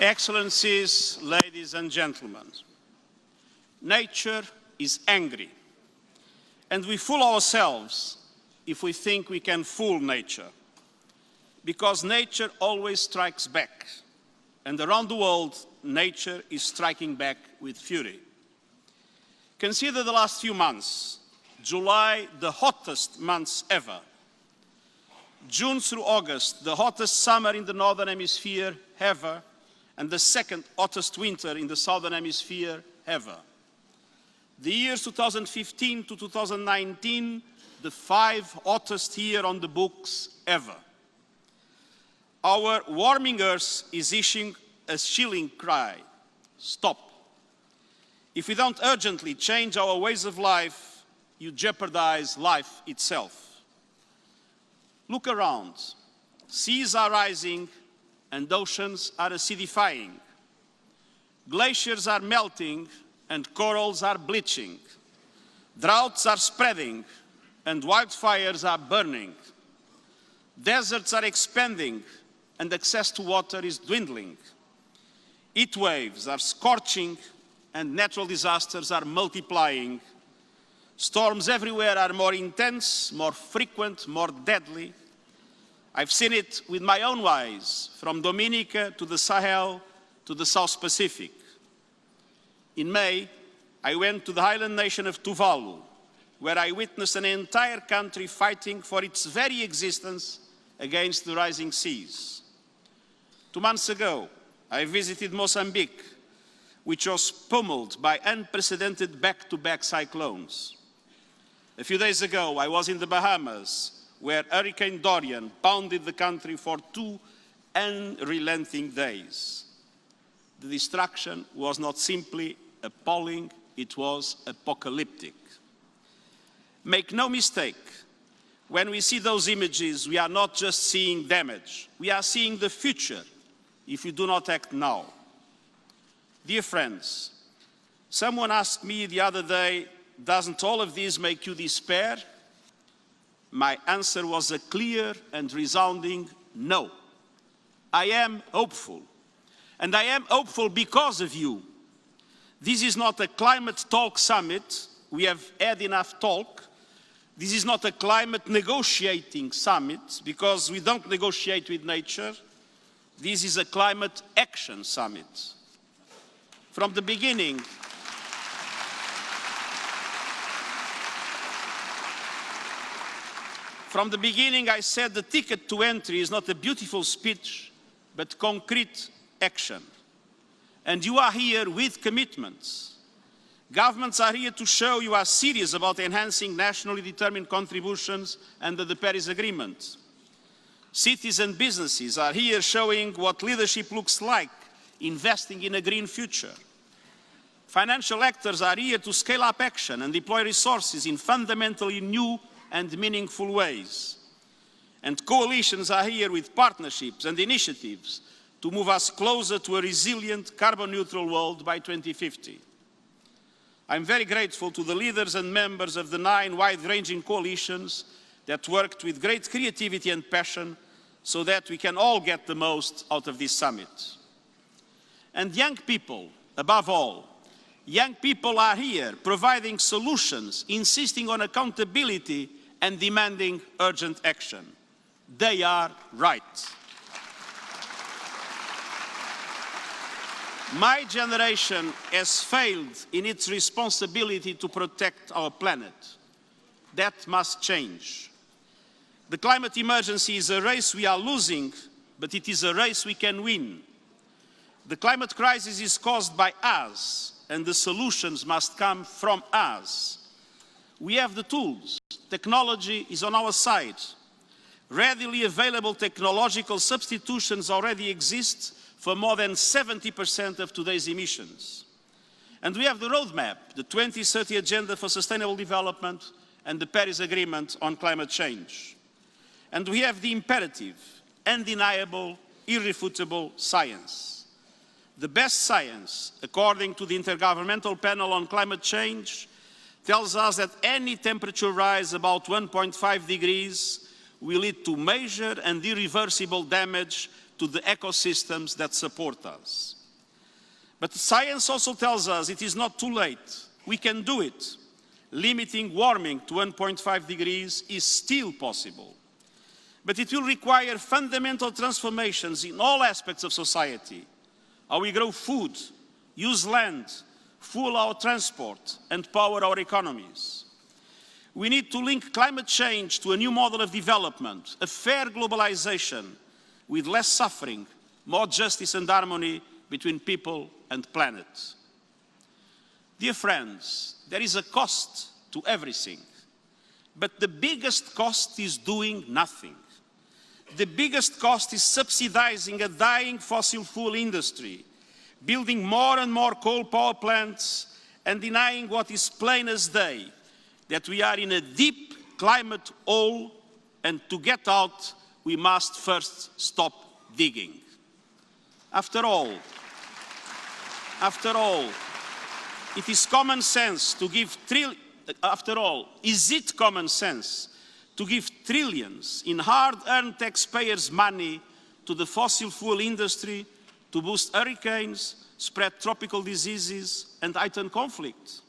Excellencies, ladies and gentlemen, nature is angry, and we fool ourselves if we think we can fool nature, because nature always strikes back, and around the world, nature is striking back with fury. Consider the last few months. July, the hottest months ever. June through August, the hottest summer in the Northern Hemisphere ever, and the second hottest winter in the Southern Hemisphere ever. The years 2015 to 2019, the 5 hottest year on the books ever. Our warming Earth is issuing a chilling cry: stop. If we don't urgently change our ways of life, you jeopardize life itself. Look around. Seas are rising and oceans are acidifying. Glaciers are melting and corals are bleaching. Droughts are spreading and wildfires are burning. Deserts are expanding and access to water is dwindling. Heat waves are scorching and natural disasters are multiplying. Storms everywhere are more intense, more frequent, more deadly. I've seen it with my own eyes, from Dominica to the Sahel to the South Pacific. In May, I went to the island nation of Tuvalu, where I witnessed an entire country fighting for its very existence against the rising seas. 2 months ago, I visited Mozambique, which was pummeled by unprecedented back-to-back cyclones. A few days ago, I was in the Bahamas, where Hurricane Dorian pounded the country for 2 unrelenting days. The destruction was not simply appalling, it was apocalyptic. Make no mistake, when we see those images, we are not just seeing damage, we are seeing the future if we do not act now. Dear friends, someone asked me the other day, doesn't all of this make you despair? My answer was a clear and resounding no. I am hopeful. And I am hopeful because of you. This is not a climate talk summit. We have had enough talk. This is not a climate negotiating summit because we don't negotiate with nature. This is a climate action summit. From the beginning, I said the ticket to entry is not a beautiful speech, but concrete action. And you are here with commitments. Governments are here to show you are serious about enhancing nationally determined contributions under the Paris Agreement. Cities and businesses are here showing what leadership looks like, investing in a green future. Financial actors are here to scale up action and deploy resources in fundamentally new and meaningful ways. And coalitions are here with partnerships and initiatives to move us closer to a resilient, carbon-neutral world by 2050. I'm very grateful to the leaders and members of the 9 wide-ranging coalitions that worked with great creativity and passion so that we can all get the most out of this summit. And young people, above all, young people are here providing solutions, insisting on accountability and demanding urgent action. They are right. My generation has failed in its responsibility to protect our planet. That must change. The climate emergency is a race we are losing, but it is a race we can win. The climate crisis is caused by us, and the solutions must come from us. We have the tools. Technology is on our side. Readily available technological substitutions already exist for more than 70% of today's emissions. And we have the roadmap, the 2030 Agenda for Sustainable Development and the Paris Agreement on climate change. And we have the imperative, undeniable, irrefutable science. The best science, according to the Intergovernmental Panel on Climate Change, tells us that any temperature rise about 1.5 degrees will lead to major and irreversible damage to the ecosystems that support us. But science also tells us it is not too late. We can do it. Limiting warming to 1.5 degrees is still possible. But it will require fundamental transformations in all aspects of society. How we grow food, use land, fuel our transport, and power our economies. We need to link climate change to a new model of development, a fair globalization, with less suffering, more justice and harmony between people and planet. Dear friends, there is a cost to everything, but the biggest cost is doing nothing. The biggest cost is subsidizing a dying fossil fuel industry, building more and more coal power plants, and denying what is plain as day, that we are in a deep climate hole, and to get out, we must first stop digging. After all, it is common sense to give is it common sense to give trillions in hard-earned taxpayers' money to the fossil fuel industry to boost hurricanes, spread tropical diseases, and heighten conflict?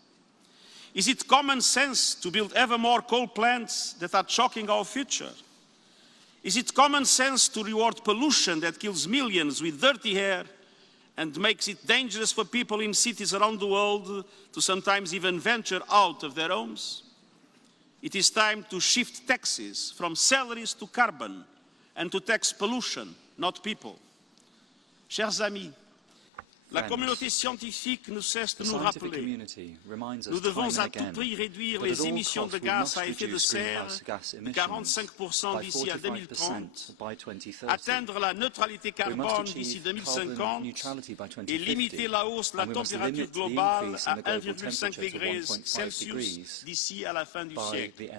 Is it common sense to build ever more coal plants that are choking our future? Is it common sense to reward pollution that kills millions with dirty air and makes it dangerous for people in cities around the world to sometimes even venture out of their homes? It is time to shift taxes from salaries to carbon and to tax pollution, not people. Chers amis, la communauté scientifique ne cesse de nous rappeler. Nous devons à tout prix réduire les émissions de gaz à effet de serre de 45% d'ici à 2030, atteindre la neutralité carbone d'ici 2050 et limiter la hausse de la température globale à 1,5 degrés Celsius d'ici à la fin du siècle.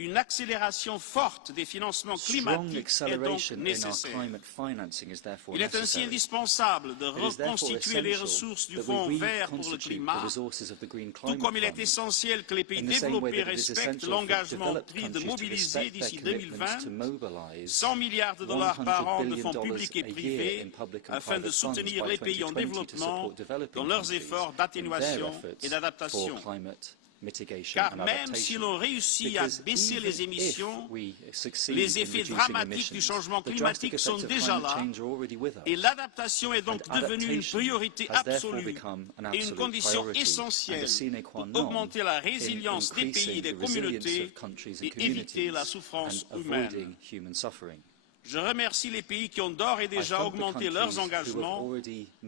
Une accélération forte des financements climatiques est donc nécessaire. Il est ainsi indispensable de reconstituer les ressources du Fonds vert pour le climat, tout comme il est essentiel que les pays développés respectent l'engagement pris de mobiliser d'ici 2020 100 milliards de dollars par an de fonds publics et privés afin de soutenir les pays en développement dans leurs efforts d'atténuation et d'adaptation. Car même si l'on réussit à baisser les émissions, les effets dramatiques du changement climatique sont déjà là et l'adaptation est donc devenue une priorité absolue et une condition essentielle pour augmenter la résilience des pays et des communautés et éviter la souffrance humaine. Je remercie les pays qui ont d'ores et déjà augmenté leurs engagements,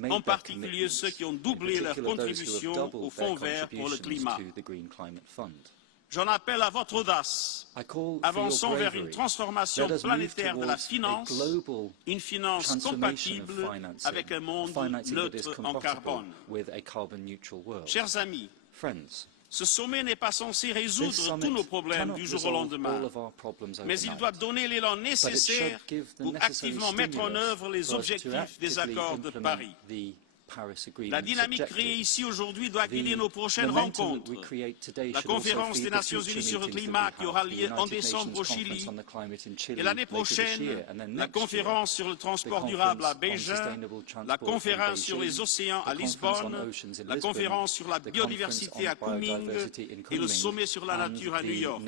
en particulier ceux qui ont doublé leur contribution au Fonds vert pour le climat. J'en appelle à votre audace. Avançons vers une transformation planétaire de la finance, une finance compatible avec un monde neutre en carbone. Chers amis, ce sommet n'est pas censé résoudre tous nos problèmes du jour au lendemain, mais il doit donner l'élan nécessaire pour activement mettre en œuvre les objectifs des accords de Paris. La dynamique créée ici aujourd'hui doit guider nos prochaines rencontres. La conférence des Nations Unies sur le climat qui aura lieu en décembre au Chili et l'année prochaine, la conférence sur le transport durable à Beijing, la conférence sur les océans à Lisbonne, la conférence sur la biodiversité à Kunming et le sommet sur la nature à New York.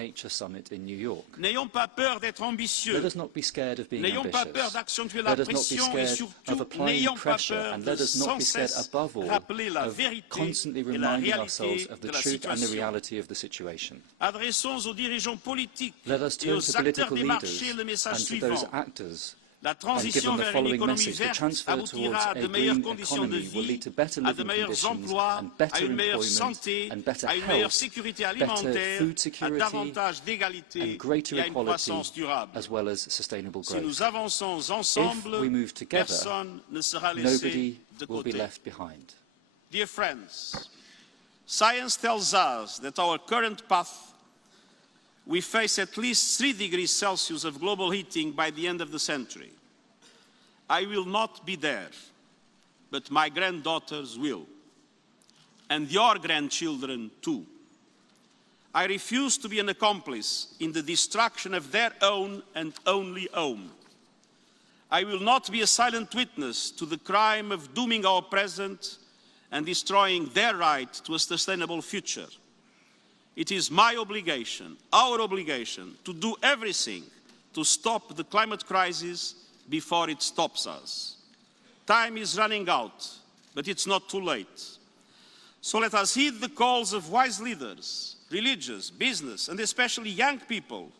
N'ayons pas peur d'être ambitieux, n'ayons pas peur d'accentuer la pression et surtout n'ayons pas peur de sans cesse rappeler la vérité et la réalité de la situation. Adressons aux dirigeants politiques et aux acteurs des marchés le message suivant. La transition vers une économie verte aboutira à de meilleures conditions de vie, à de meilleurs emplois, à une meilleure santé, à une meilleure sécurité alimentaire, à davantage d'égalité et à une croissance durable. Si nous avançons ensemble, personne ne sera laissé de côté. Dear friends, science tells us that our current path we face at least 3 degrees Celsius of global heating by the end of the century. I will not be there, but my granddaughters will, and your grandchildren too. I refuse to be an accomplice in the destruction of their own and only home. I will not be a silent witness to the crime of dooming our present and destroying their right to a sustainable future. It is my obligation, our obligation, to do everything to stop the climate crisis before it stops us. Time is running out, but it's not too late. So let us heed the calls of wise leaders, religious, business, and especially young people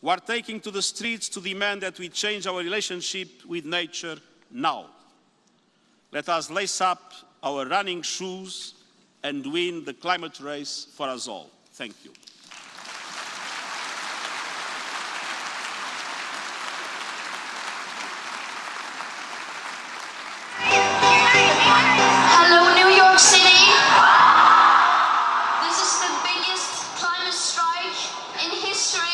who are taking to the streets to demand that we change our relationship with nature now. Let us lace up our running shoes and win the climate race for us all. Thank you. Hello, New York City. This is the biggest climate strike in history.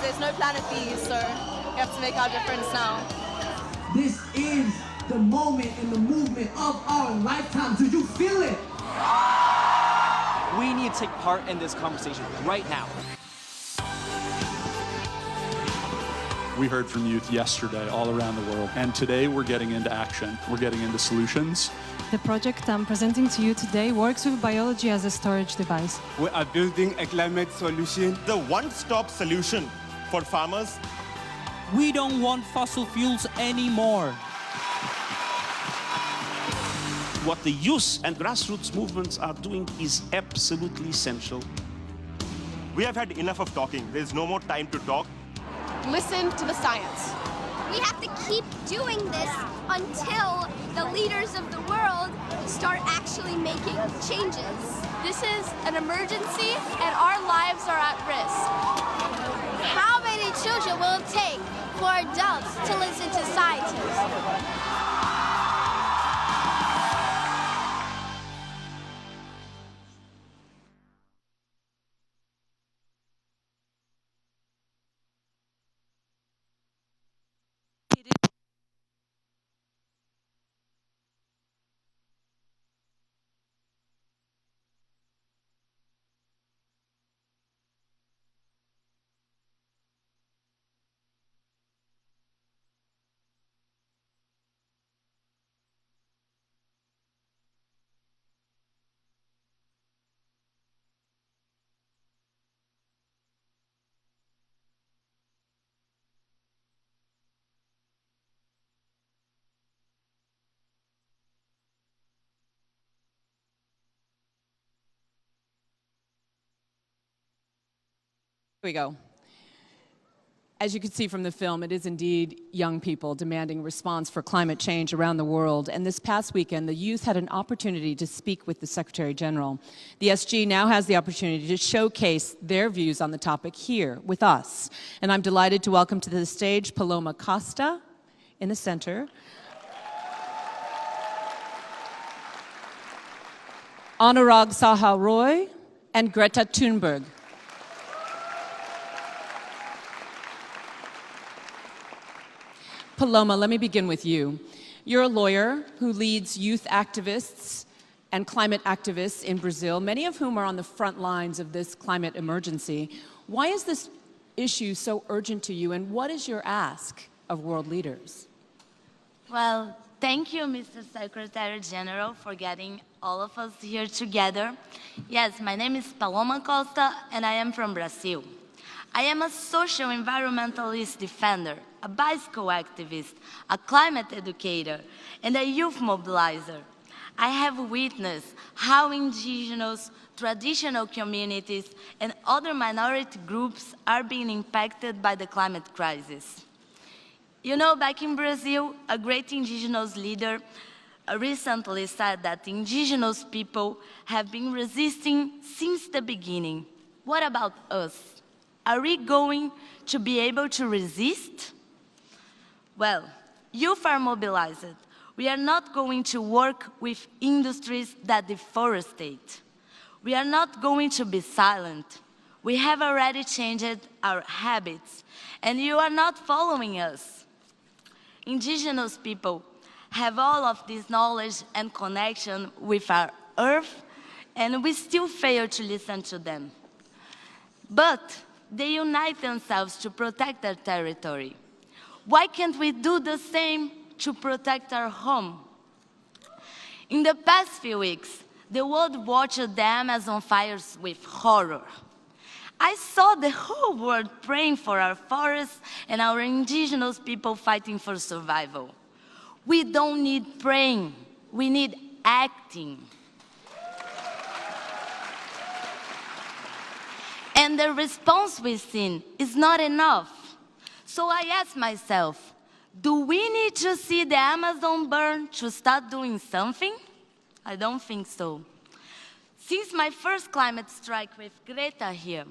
There's no planet B, so we have to make our difference now. This is the moment and the movement of our lifetime. Do you feel it? We need to take part in this conversation right now. We heard from youth yesterday all around the world, and today we're getting into action. We're getting into solutions. The project I'm presenting to you today works with biology as a storage device. We are building a climate solution. The one-stop solution for farmers. We don't want fossil fuels anymore. What the youth and grassroots movements are doing is absolutely essential. We have had enough of talking. There's no more time to talk. Listen to the science. We have to keep doing this until the leaders of the world start actually making changes. This is an emergency and our lives are at risk. How many children will it take for adults to listen to scientists? Here we go. As you can see from the film, it is indeed young people demanding response for climate change around the world. And this past weekend, the youth had an opportunity to speak with the Secretary General. The SG now has the opportunity to showcase their views on the topic here with us. And I'm delighted to welcome to the stage Paloma Costa in the center. Anurag Saha Roy and Greta Thunberg. Paloma, let me begin with you. You're a lawyer who leads youth activists and climate activists in Brazil, many of whom are on the front lines of this climate emergency. Why is this issue so urgent to you, and what is your ask of world leaders? Well, thank you, Mr. Secretary General, for getting all of us here together. Yes, my name is Paloma Costa, and I am from Brazil. I am a social environmentalist defender, a bicycle activist, a climate educator, and a youth mobilizer. I have witnessed how indigenous, traditional communities, and other minority groups are being impacted by the climate crisis. You know, back in Brazil, a great indigenous leader recently said that indigenous people have been resisting since the beginning. What about us? Are we going to be able to resist? Well, youth are mobilized. We are not going to work with industries that deforestate. We are not going to be silent. We have already changed our habits, and you are not following us. Indigenous people have all of this knowledge and connection with our earth, and we still fail to listen to them. But they unite themselves to protect their territory. Why can't we do the same to protect our home? In the past few weeks, the world watched the Amazon fires with horror. I saw the whole world praying for our forests and our indigenous people fighting for survival. We don't need praying, we need acting. And the response we've seen is not enough. So I asked myself, do we need to see the Amazon burn to start doing something? I don't think so. Since my first climate strike with Greta here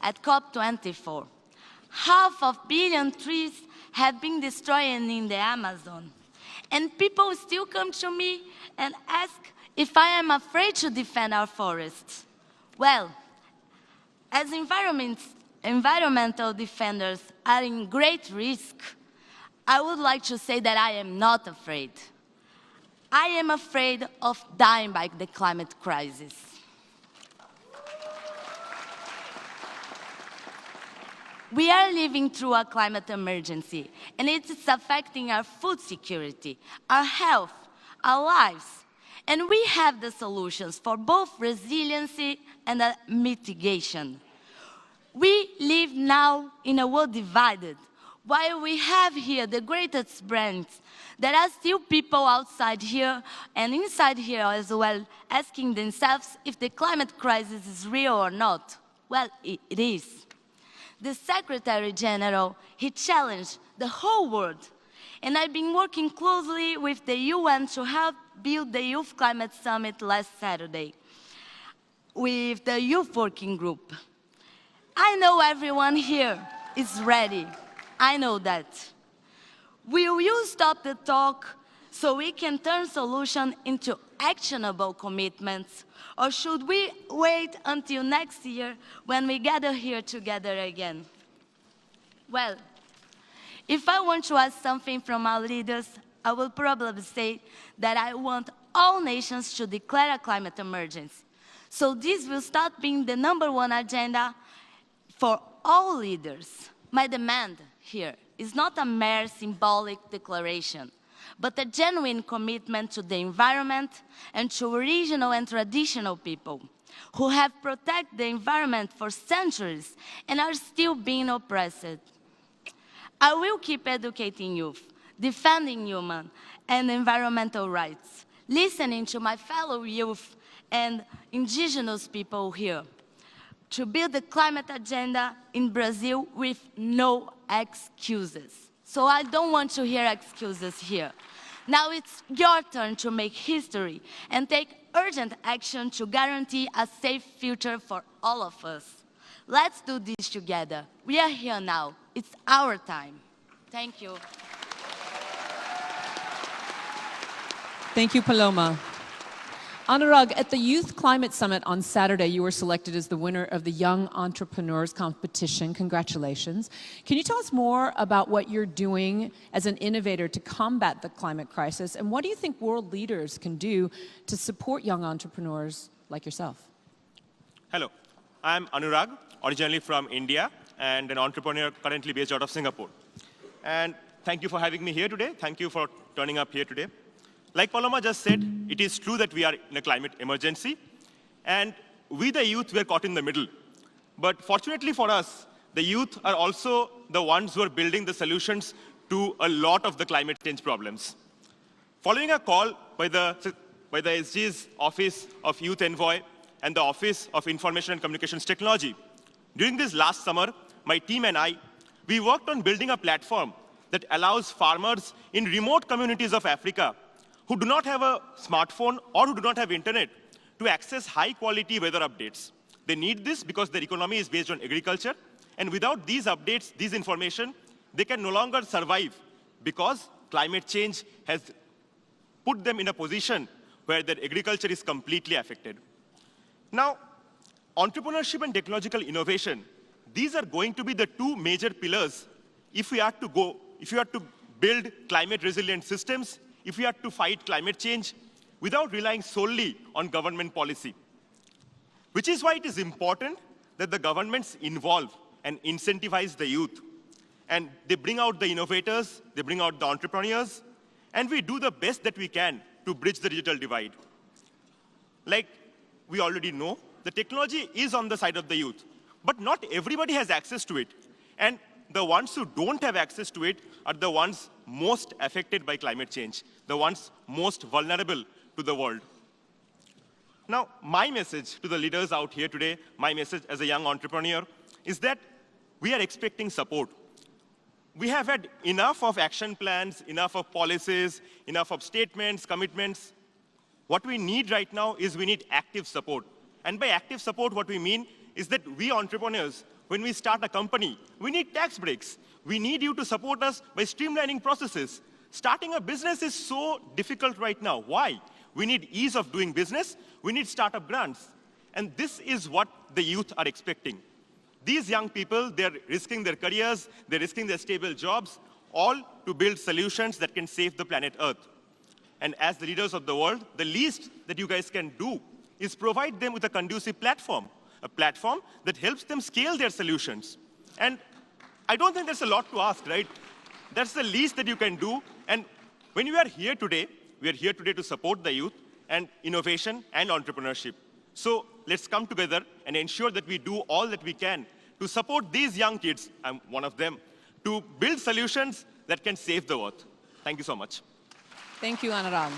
at COP24, 500 million trees have been destroyed in the Amazon. And people still come to me and ask if I am afraid to defend our forests. Well, as environmental defenders are in great risk, I would like to say that I am not afraid. I am afraid of dying by the climate crisis. We are living through a climate emergency, and it is affecting our food security, our health, our lives. And we have the solutions for both resiliency and mitigation. We live now in a world divided. While we have here the greatest brands, there are still people outside here and inside here as well asking themselves if the climate crisis is real or not. Well, it is. The Secretary General, he challenged the whole world. And I've been working closely with the UN to help build the Youth Climate Summit last Saturday with the Youth Working Group. I know everyone here is ready. I know that. Will you stop the talk so we can turn solutions into actionable commitments? Or should we wait until next year when we gather here together again? Well, if I want to ask something from our leaders, I will probably say that I want all nations to declare a climate emergency. So this will start being the #1 agenda for all leaders. My demand here is not a mere symbolic declaration, but a genuine commitment to the environment and to regional and traditional people who have protected the environment for centuries and are still being oppressed. I will keep educating youth, defending human and environmental rights, listening to my fellow youth and indigenous people here, to build the climate agenda in Brazil with no excuses. So I don't want to hear excuses here. Now it's your turn to make history and take urgent action to guarantee a safe future for all of us. Let's do this together. We are here now. It's our time. Thank you. Thank you, Paloma. Anurag, at the Youth Climate Summit on Saturday, you were selected as the winner of the Young Entrepreneurs Competition. Congratulations. Can you tell us more about what you're doing as an innovator to combat the climate crisis, and what do you think world leaders can do to support young entrepreneurs like yourself? Hello, I'm Anurag, originally from India, and an entrepreneur currently based out of Singapore. And thank you for having me here today. Thank you for turning up here today. Like Paloma just said, it is true that we are in a climate emergency, and we, the youth, were caught in the middle. But fortunately for us, the youth are also the ones who are building the solutions to a lot of the climate change problems. Following a call by the SG's Office of Youth Envoy and the Office of Information and Communications Technology, during this last summer, my team and I, we worked on building a platform that allows farmers in remote communities of Africa who do not have a smartphone or who do not have internet to access high-quality weather updates. They need this because their economy is based on agriculture, and without these updates, this information, they can no longer survive because climate change has put them in a position where their agriculture is completely affected. Now, entrepreneurship and technological innovation, these are going to be the two major pillars if we are to build climate resilient systems, if we are to fight climate change without relying solely on government policy. Which is why it is important that the governments involve and incentivize the youth. And they bring out the innovators, they bring out the entrepreneurs, and we do the best that we can to bridge the digital divide. Like we already know, the technology is on the side of the youth, but not everybody has access to it. And the ones who don't have access to it are the ones most affected by climate change, the ones most vulnerable to the world. Now, my message to the leaders out here today, my message as a young entrepreneur, is that we are expecting support. We have had enough of action plans, enough of policies, enough of statements, commitments. What we need right now is we need active support. And by active support, what we mean is that we entrepreneurs, when we start a company, we need tax breaks. We need you to support us by streamlining processes. Starting a business is so difficult right now. Why? We need ease of doing business. We need startup grants. And this is what the youth are expecting. These young people, they're risking their careers, they're risking their stable jobs, all to build solutions that can save the planet Earth. And as the leaders of the world, the least that you guys can do is provide them with a conducive platform, a platform that helps them scale their solutions. And I don't think there's a lot to ask, right? That's the least that you can do. And when we are here today to support the youth and innovation and entrepreneurship. So let's come together and ensure that we do all that we can to support these young kids, I'm one of them, to build solutions that can save the earth. Thank you so much. Thank you, Anurag.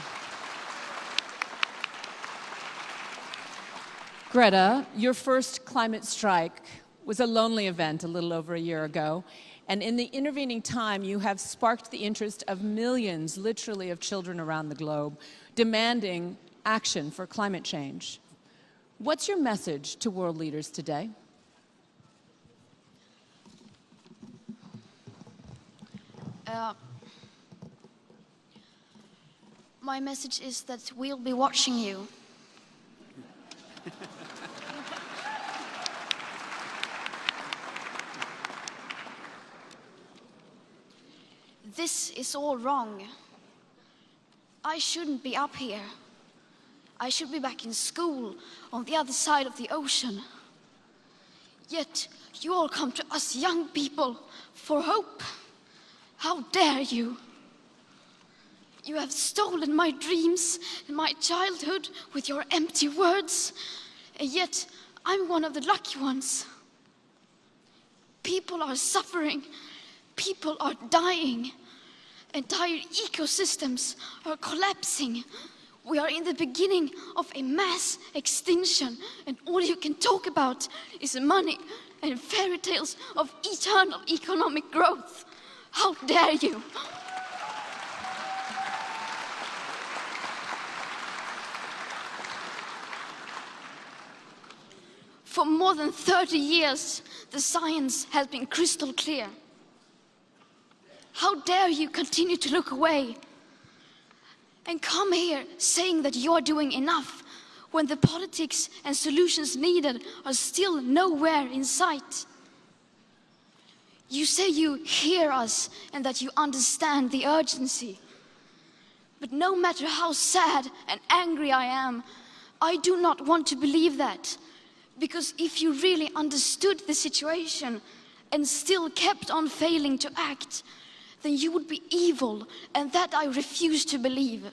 Greta, your first climate strike was a lonely event a little over a year ago. And in the intervening time, you have sparked the interest of millions, literally, of children around the globe, demanding action for climate change. What's your message to world leaders today? My message is that we'll be watching you. This is all wrong. I shouldn't be up here. I should be back in school on the other side of the ocean. Yet you all come to us young people for hope. How dare you? You have stolen my dreams and my childhood with your empty words, and yet I'm one of the lucky ones. People are suffering, people are dying, entire ecosystems are collapsing. We are in the beginning of a mass extinction, and all you can talk about is money and fairy tales of eternal economic growth. How dare you? For more than 30 years, the science has been crystal clear. How dare you continue to look away and come here saying that you're doing enough when the politics and solutions needed are still nowhere in sight? You say you hear us and that you understand the urgency. But no matter how sad and angry I am, I do not want to believe that. Because if you really understood the situation and still kept on failing to act, then you would be evil, and that I refuse to believe.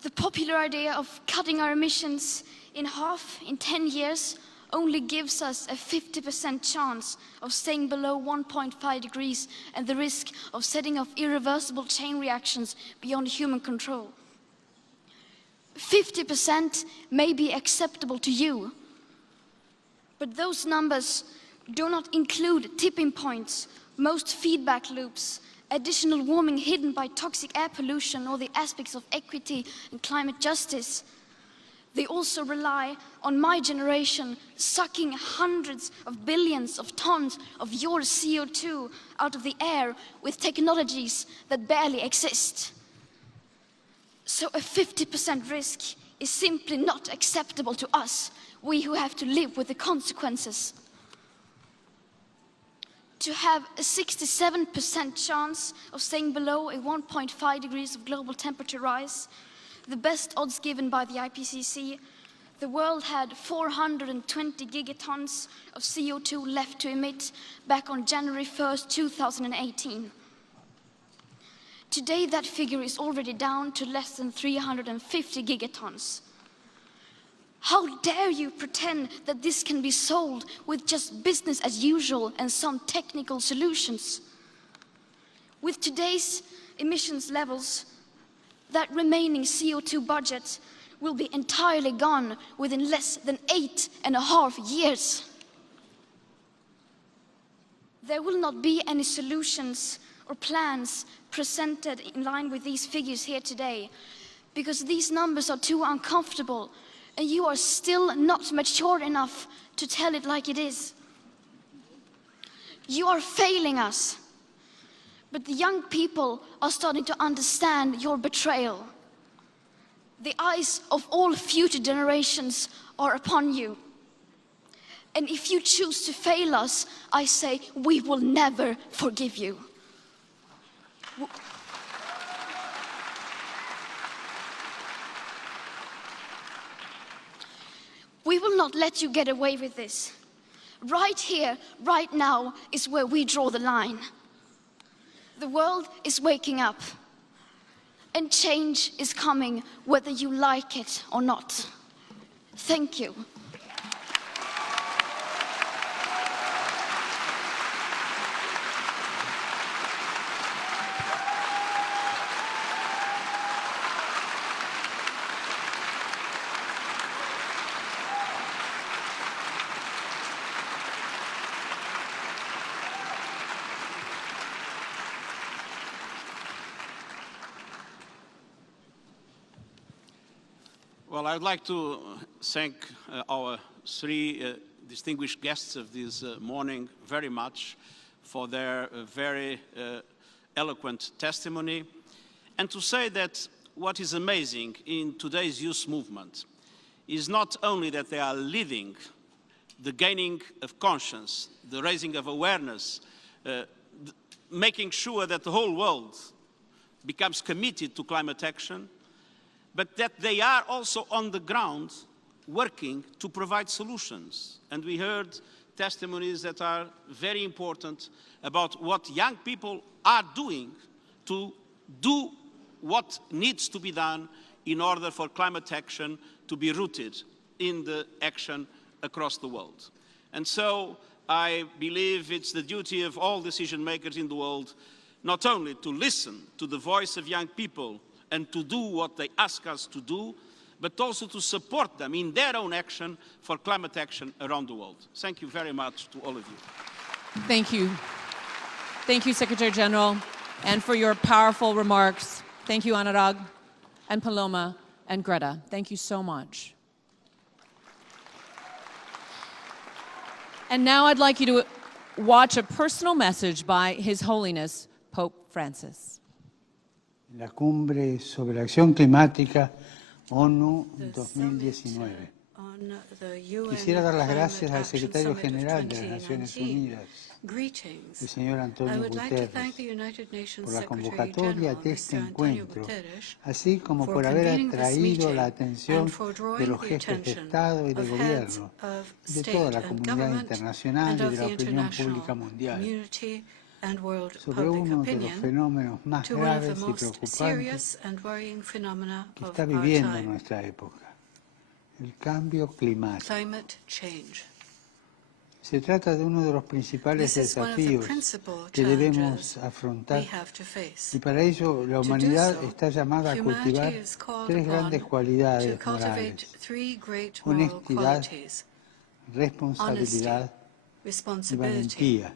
The popular idea of cutting our emissions in half in 10 years only gives us a 50% chance of staying below 1.5 degrees and the risk of setting off irreversible chain reactions beyond human control. 50% may be acceptable to you, but those numbers do not include tipping points, most feedback loops, additional warming hidden by toxic air pollution, or the aspects of equity and climate justice. They also rely on my generation sucking hundreds of billions of tons of your CO2 out of the air with technologies that barely exist. So a 50% risk is simply not acceptable to us, we who have to live with the consequences. To have a 67% chance of staying below a 1.5 degrees of global temperature rise, the best odds given by the IPCC, the world had 420 gigatons of CO2 left to emit back on January 1st, 2018. Today, that figure is already down to less than 350 gigatons. How dare you pretend that this can be solved with just business as usual and some technical solutions? With today's emissions levels, that remaining CO2 budget will be entirely gone within less than 8.5 years. There will not be any solutions or plans presented in line with these figures here today, because these numbers are too uncomfortable and you are still not mature enough to tell it like it is. You are failing us, but the young people are starting to understand your betrayal. The eyes of all future generations are upon you. And if you choose to fail us, I say we will never forgive you. We will not let you get away with this. Right here, right now, is where we draw the line. The world is waking up, and change is coming whether you like it or not. Thank you. Well, I'd like to thank our three distinguished guests of this morning very much for their very eloquent testimony, and to say that what is amazing in today's youth movement is not only that they are leading the gaining of conscience, the raising of awareness, making sure that the whole world becomes committed to climate action, but that they are also on the ground working to provide solutions. And we heard testimonies that are very important about what young people are doing to do what needs to be done in order for climate action to be rooted in the action across the world. And so I believe it's the duty of all decision makers in the world not only to listen to the voice of young people and to do what they ask us to do, but also to support them in their own action for climate action around the world. Thank you very much to all of you. Thank you. Thank you, Secretary General, and for your powerful remarks. Thank you, Anurag, and Paloma, and Greta. Thank you so much. And now I'd like you to watch a personal message by His Holiness Pope Francis. La cumbre sobre la acción climática ONU 2019. Quisiera dar las gracias al secretario general de las Naciones Unidas, el señor Antonio Guterres, por la convocatoria de este encuentro, así como por haber atraído la atención de los jefes de Estado y de Gobierno, de toda la comunidad internacional y de la opinión pública mundial, sobre uno de los fenómenos más graves y preocupantes que está viviendo nuestra época, el cambio climático. Se trata de uno de los principales desafíos que debemos afrontar, y para ello la humanidad está llamada a cultivar tres grandes cualidades morales: honestidad, responsabilidad y valentía.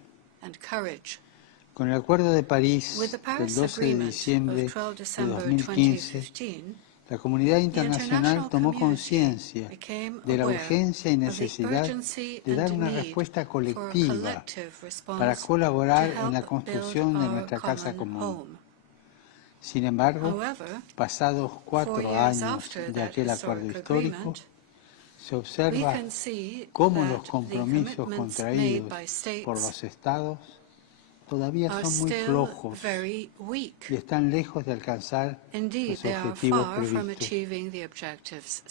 Con el Acuerdo de París del 12 de diciembre de 2015, la comunidad internacional tomó conciencia de la urgencia y necesidad de dar una respuesta colectiva para colaborar en la construcción de nuestra casa común. Sin embargo, pasados 4 años de aquel acuerdo histórico, se observa cómo los compromisos contraídos por los Estados todavía son muy flojos y están lejos de alcanzar los objetivos previstos.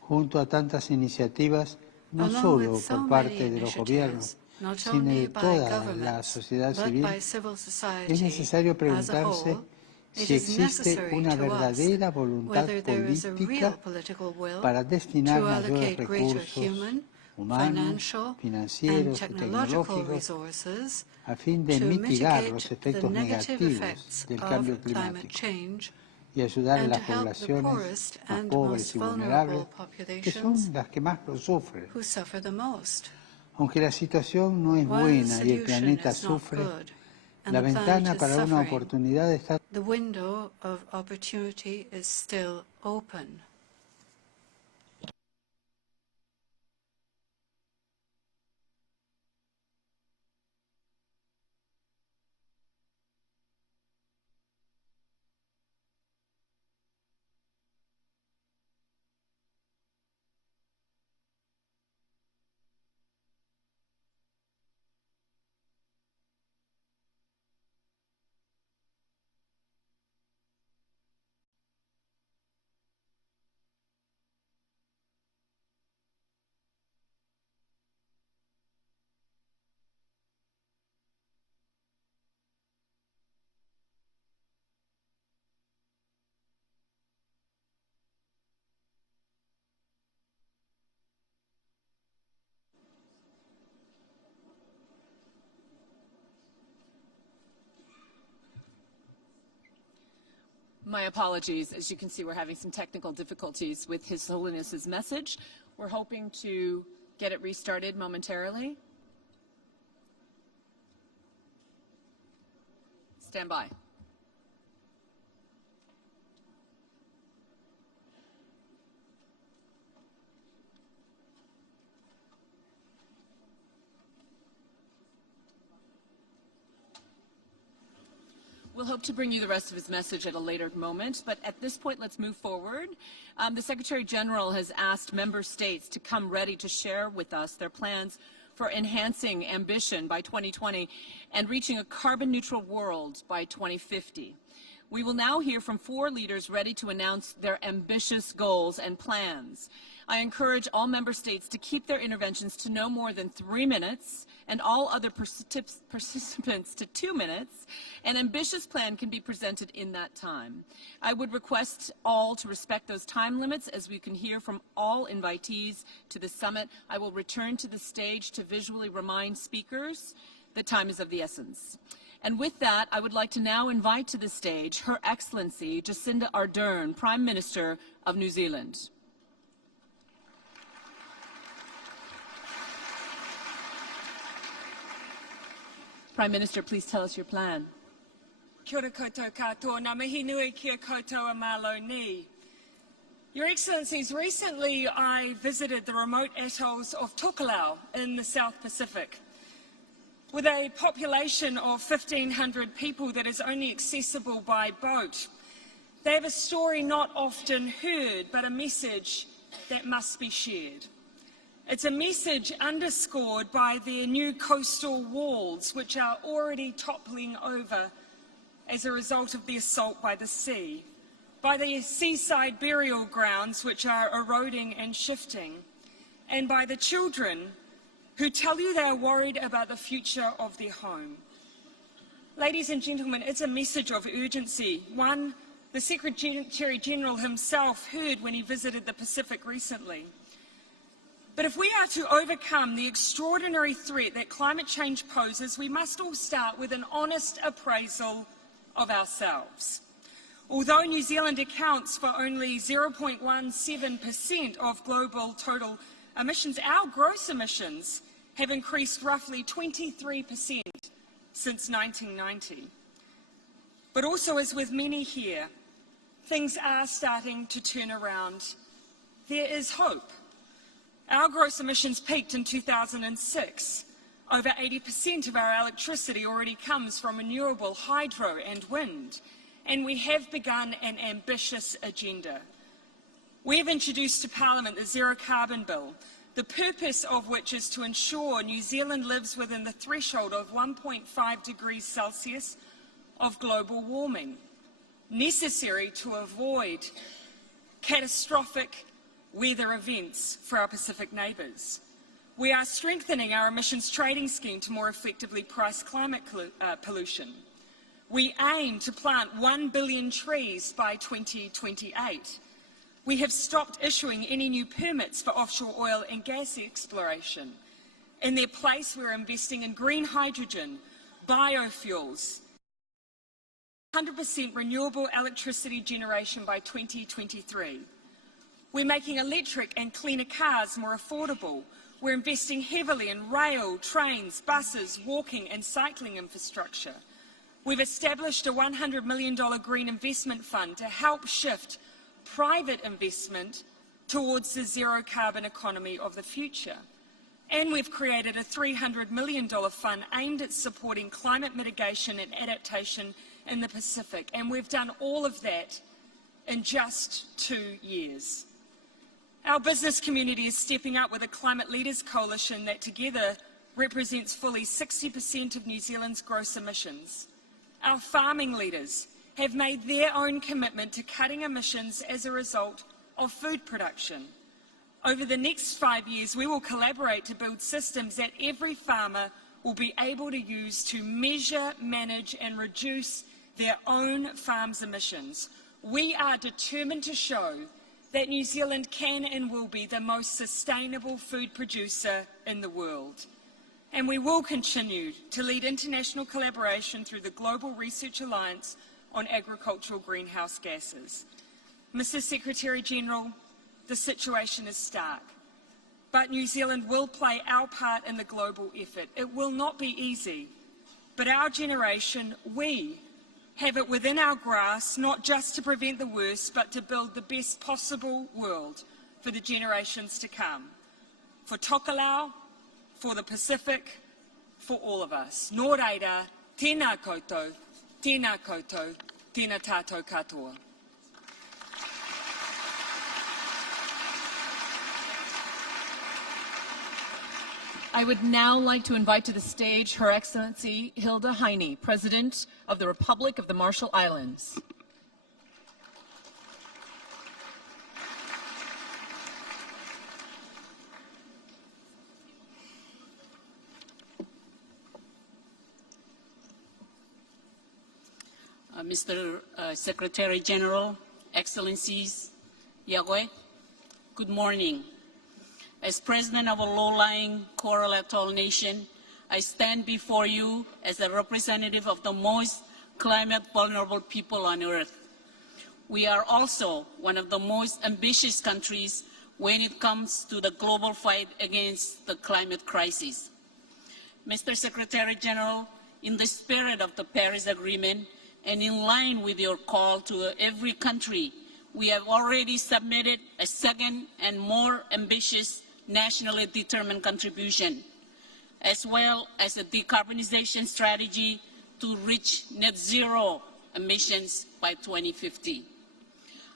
Junto a tantas iniciativas, no solo por parte de los gobiernos, sino de toda la sociedad civil, es necesario preguntarse si existe una verdadera voluntad política para destinar mayores recursos humanos, financieros y tecnológicos a fin de mitigar los efectos negativos del cambio climático y ayudar a las poblaciones más pobres y vulnerables, que son las que más lo sufren. Aunque la situación no es buena y el planeta sufre, la ventana para una oportunidad está. The window of opportunity is still open. My apologies. As you can see, we're having some technical difficulties with His Holiness's message. We're hoping to get it restarted momentarily. Stand by. We'll hope to bring you the rest of his message at a later moment, but at this point, let's move forward. The Secretary General has asked member states to come ready to share with us their plans for enhancing ambition by 2020 and reaching a carbon-neutral world by 2050. We will now hear from 4 leaders ready to announce their ambitious goals and plans. I encourage all member states to keep their interventions to no more than 3 minutes and all other participants to 2 minutes. An ambitious plan can be presented in that time. I would request all to respect those time limits as we can hear from all invitees to the summit. I will return to the stage to visually remind speakers that time is of the essence. And with that, I would like to now invite to the stage Her Excellency Jacinda Ardern, Prime Minister of New Zealand. Prime Minister, please tell us your plan. Kia ora koutou katoa, ngā mihi nui kia koutou a malo ni. Your Excellencies, recently I visited the remote atolls of Tokelau in the South Pacific. With a population of 1,500 people that is only accessible by boat, they have a story not often heard, but a message that must be shared. It's a message underscored by their new coastal walls, which are already toppling over as a result of the assault by the sea, by the seaside burial grounds, which are eroding and shifting, and by the children who tell you they are worried about the future of their home. Ladies and gentlemen, it's a message of urgency, one the Secretary General himself heard when he visited the Pacific recently. But if we are to overcome the extraordinary threat that climate change poses, we must all start with an honest appraisal of ourselves. Although New Zealand accounts for only 0.17% of global total emissions, our gross emissions have increased roughly 23% since 1990. But also, as with many here, things are starting to turn around. There is hope. Our gross emissions peaked in 2006. Over 80% of our electricity already comes from renewable hydro and wind. and we have begun an ambitious agenda. We have introduced to Parliament the Zero Carbon Bill, the purpose of which is to ensure New Zealand lives within the threshold of 1.5 degrees Celsius of global warming, necessary to avoid catastrophic weather events for our Pacific neighbours. We are strengthening our emissions trading scheme to more effectively price climate pollution. We aim to plant 1 billion trees by 2028. We have stopped issuing any new permits for offshore oil and gas exploration. In their place, we're investing in green hydrogen, biofuels, 100% renewable electricity generation by 2023. We're making electric and cleaner cars more affordable. We're investing heavily in rail, trains, buses, walking and cycling infrastructure. We've established a $100 million green investment fund to help shift private investment towards the zero carbon economy of the future. And we've created a $300 million fund aimed at supporting climate mitigation and adaptation in the Pacific. And we've done all of that in just 2 years. Our business community is stepping up with a Climate Leaders Coalition that together represents fully 60% of New Zealand's gross emissions. Our farming leaders have made their own commitment to cutting emissions as a result of food production. Over the next 5 years, we will collaborate to build systems that every farmer will be able to use to measure, manage and reduce their own farm's emissions. We are determined to show that New Zealand can and will be the most sustainable food producer in the world. And we will continue to lead international collaboration through the Global Research Alliance on agricultural greenhouse gases. Mr. Secretary-General, the situation is stark, but New Zealand will play our part in the global effort. It will not be easy, but our generation, we have it within our grasp not just to prevent the worst, but to build the best possible world for the generations to come. For Tokelau, for the Pacific, for all of us. Nō reira, tēnā koutou, tēnā koutou, tēnā tātou katoa. I would now like to invite to the stage Her Excellency Hilda Heine, President of the Republic of the Marshall Islands. Mr. Secretary General, Excellencies, Yahweh, good morning. As President of a low-lying coral atoll nation, I stand before you as a representative of the most climate vulnerable people on Earth. We are also one of the most ambitious countries when it comes to the global fight against the climate crisis. Mr. Secretary General, in the spirit of the Paris Agreement and in line with your call to every country, we have already submitted a second and more ambitious nationally determined contribution, as well as a decarbonization strategy to reach net zero emissions by 2050.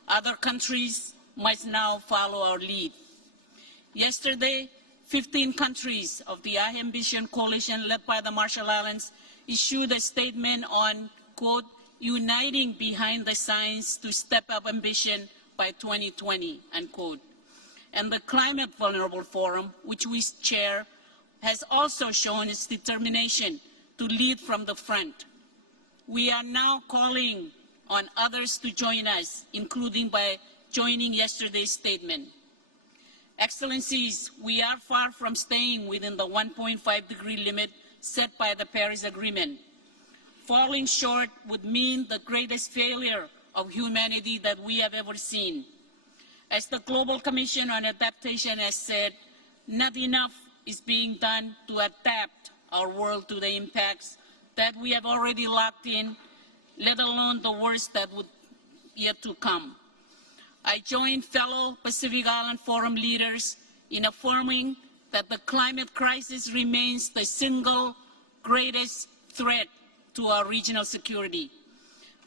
Other countries must now follow our lead. Yesterday, 15 countries of the I Ambition coalition led by the Marshall Islands issued a statement on, quote, uniting behind the science to step up ambition by 2020, unquote. And the Climate Vulnerable Forum, which we chair, has also shown its determination to lead from the front. We are now calling on others to join us, including by joining yesterday's statement. Excellencies, we are far from staying within the 1.5 degree limit set by the Paris Agreement. Falling short would mean the greatest failure of humanity that we have ever seen. As the Global Commission on Adaptation has said, not enough is being done to adapt our world to the impacts that we have already locked in, let alone the worst that would yet to come. I join fellow Pacific Island Forum leaders in affirming that the climate crisis remains the single greatest threat to our regional security.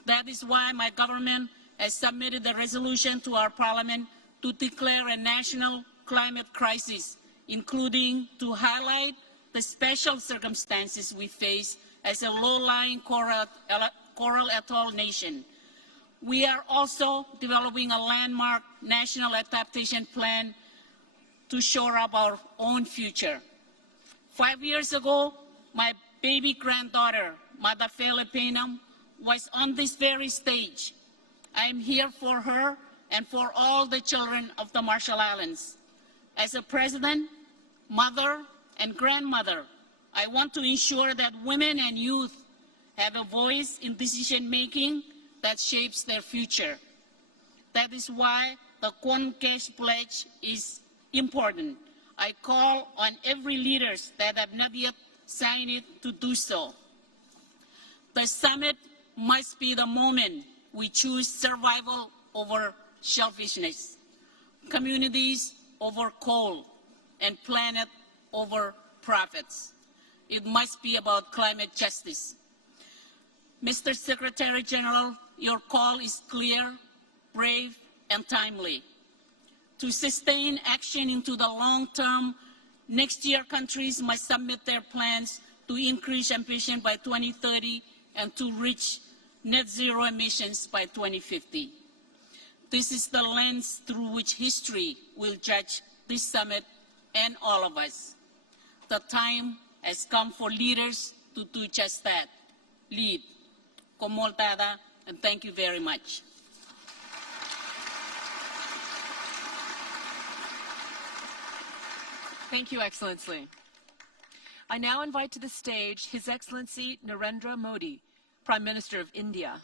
That is why my government has submitted a resolution to our parliament to declare a national climate crisis, including to highlight the special circumstances we face as a low-lying coral atoll nation. We are also developing a landmark national adaptation plan to shore up our own future. 5 years ago, my baby granddaughter, Mother Filipinam, was on this very stage. I am here for her and for all the children of the Marshall Islands. As a president, mother, and grandmother, I want to ensure that women and youth have a voice in decision-making that shapes their future. That is why the Conquest Pledge is important. I call on every leader that have not yet signed it to do so. The summit must be the moment we choose survival over selfishness, communities over coal, and planet over profits. It must be about climate justice. Mr. Secretary General, your call is clear, brave, and timely. To sustain action into the long term, next year countries must submit their plans to increase ambition by 2030 and to reach net zero emissions by 2050. This is the lens through which history will judge this summit and all of us. The time has come for leaders to do just that. Lead. Komoltada, and thank you very much. Thank you, Excellency. I now invite to the stage His Excellency Narendra Modi, Prime Minister of India.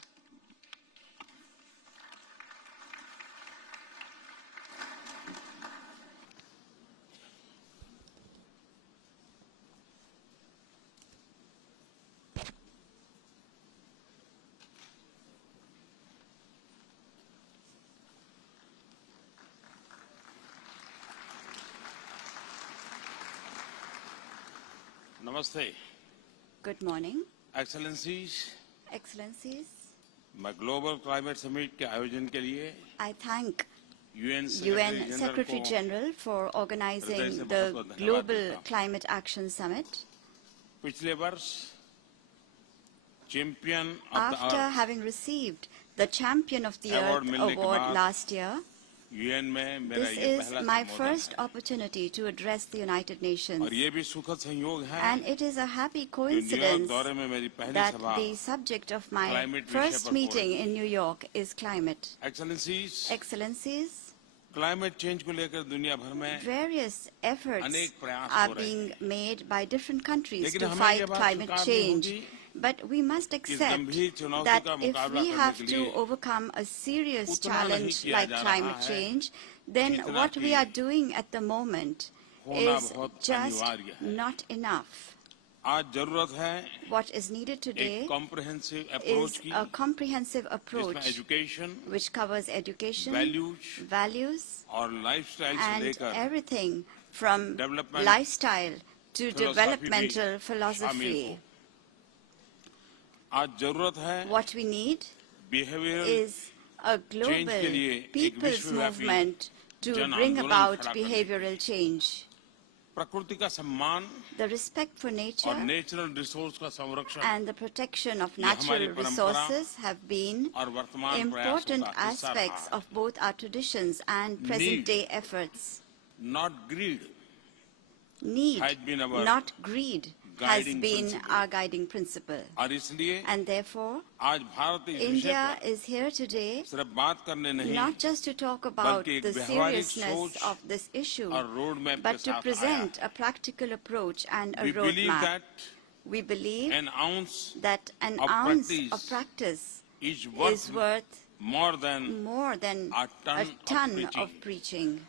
Namaste. Good morning. Excellencies, Excellencies, मैं global climate summit के आयोजन के लिए I thank UN Secretary General for organizing the Global Climate Action Summit. पिछले वर्ष champion of the After having received the Champion of the Earth award last year, UN में मेरा this ये is पहला my संबोधन first opportunity to address the United Nations. और ये भी सुखद संयोग है And it is a happy कि न्यूयॉर्क coincidence दौरे में मेरी पहली that सभा the subject of my climate विषय first पर हो meeting रही है। in New York is climate. Excellencies, Excellencies, climate change को लेकर दुनिया भर में various efforts अनेक प्रयास are हो रहे being हैं। made by different countries लेकिन to हमें fight ये बात climate स्वीकारनी change. होगी But we must कि accept गंभीर चुनौती that का if मुकाबला we करने have के to लिए overcome a serious उतना नहीं challenge किया like जा रहा climate है change, then जितना what we कि are doing at the moment होना is बहुत just अनिवार्य है। not enough. आज जरूरत है What is needed today एक comprehensive approach is की a comprehensive जिसमें approach education, which covers education, values और lifestyle से and लेकर everything from development lifestyle to philosophy developmental भी शामिल philosophy. हो। आज जरूरत है What we need behavioral is a change global के लिए एक people's विश्वव्यापी movement to जन bring आंदोलन about खड़ा करने behavioral change. प्रकृति का सम्मान The respect for और nature नेचुरल रिसोर्स का संरक्षण and the protection of ये हमारी natural परंपरा resources have been और वर्तमान important प्रयासों का हिस्सा aspects रहा of both our traditions and present-day efforts. not greed Need, has been our not greed, has guiding been principle. our guiding principle. और इसलिए And therefore, आज भारत इस विषय India पर is here today सिर्फ बात करने नहीं not just to talk about बल्कि एक the व्यवहारिक seriousness सोच of this issue, और रोड मैप के but to साथ आया present a practical approach and a We believe roadmap. that We believe an ounce that an of ounce practice of practice is is worth more than more than a a ton of of preaching.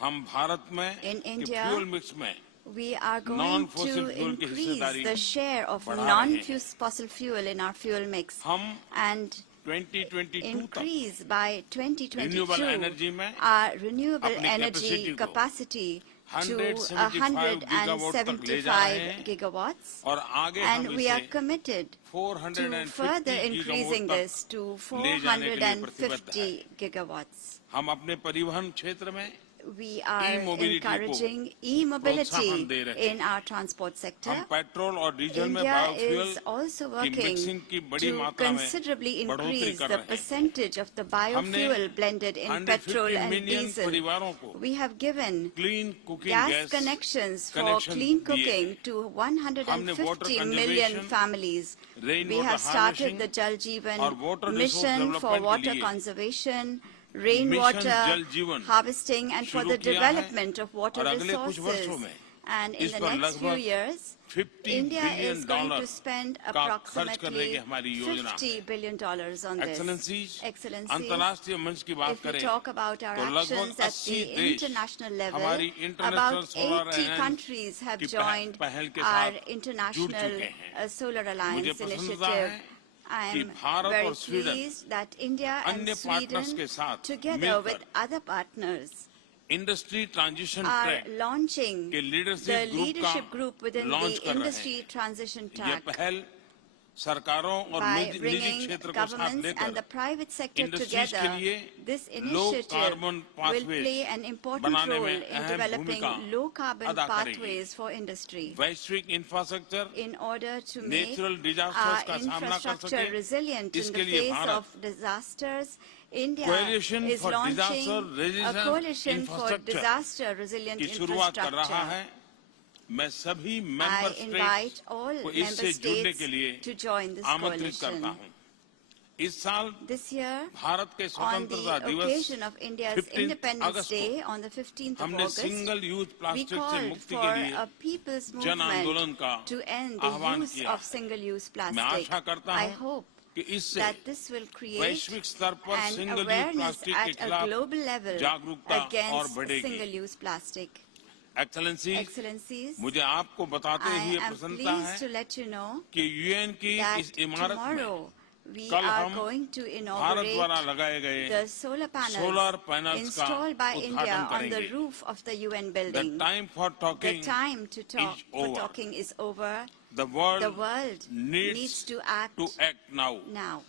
हम भारत में In के India, fuel mix में We are going Non-fossil to fuel की increase हिस्सेदारी the share of बढ़ा रहे हैं। non-fossil fuel in our fuel mix हम and 2022 तक increase by renewable 2022 energy में our renewable अपनी energy capacity को capacity to 175 gigawatts, and we are committed to further increasing this to 450 gigawatts. We are encouraging e-mobility in our transport sector. India is also working to considerably increase the percentage of the biofuel blended in petrol and diesel. We have given gas connections for clean cooking to 150 million families. We have started the Jal Jeevan mission for water conservation, rainwater harvesting, and for the development of water resources. And in the next few years, India is going to spend approximately $50 billion on this. Excellencies, if we talk about our actions at the international level, about 80 countries have joined our International Solar Alliance initiative. I am very pleased that India and Sweden, together with other partners, are launching the leadership group within the industry transition track by bringing governments and the private sector together. This initiative will play an important role in developing low-carbon pathways for industry. In order to make our infrastructure resilient in the face of disasters, India is launching a coalition for disaster-resilient infrastructure. I invite all member states to join this coalition. This year, on the occasion of India's Independence Day on the 15th of August, we called for a people's movement to end the use of single-use plastic. I hope that this will create an awareness at a global level against single-use plastic. Excellencies, I am pleased to let you know that tomorrow we are going to inaugurate the solar panels installed by India on the roof of the UN building. The time to talk for talking is over. The world needs to act now.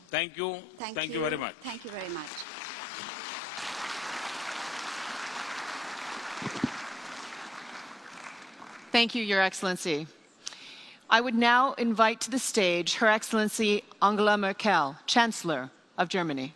Thank you. Thank you very much. Thank you very much. Thank you, Your Excellency. I would now invite to the stage Her Excellency Angela Merkel, Chancellor of Germany.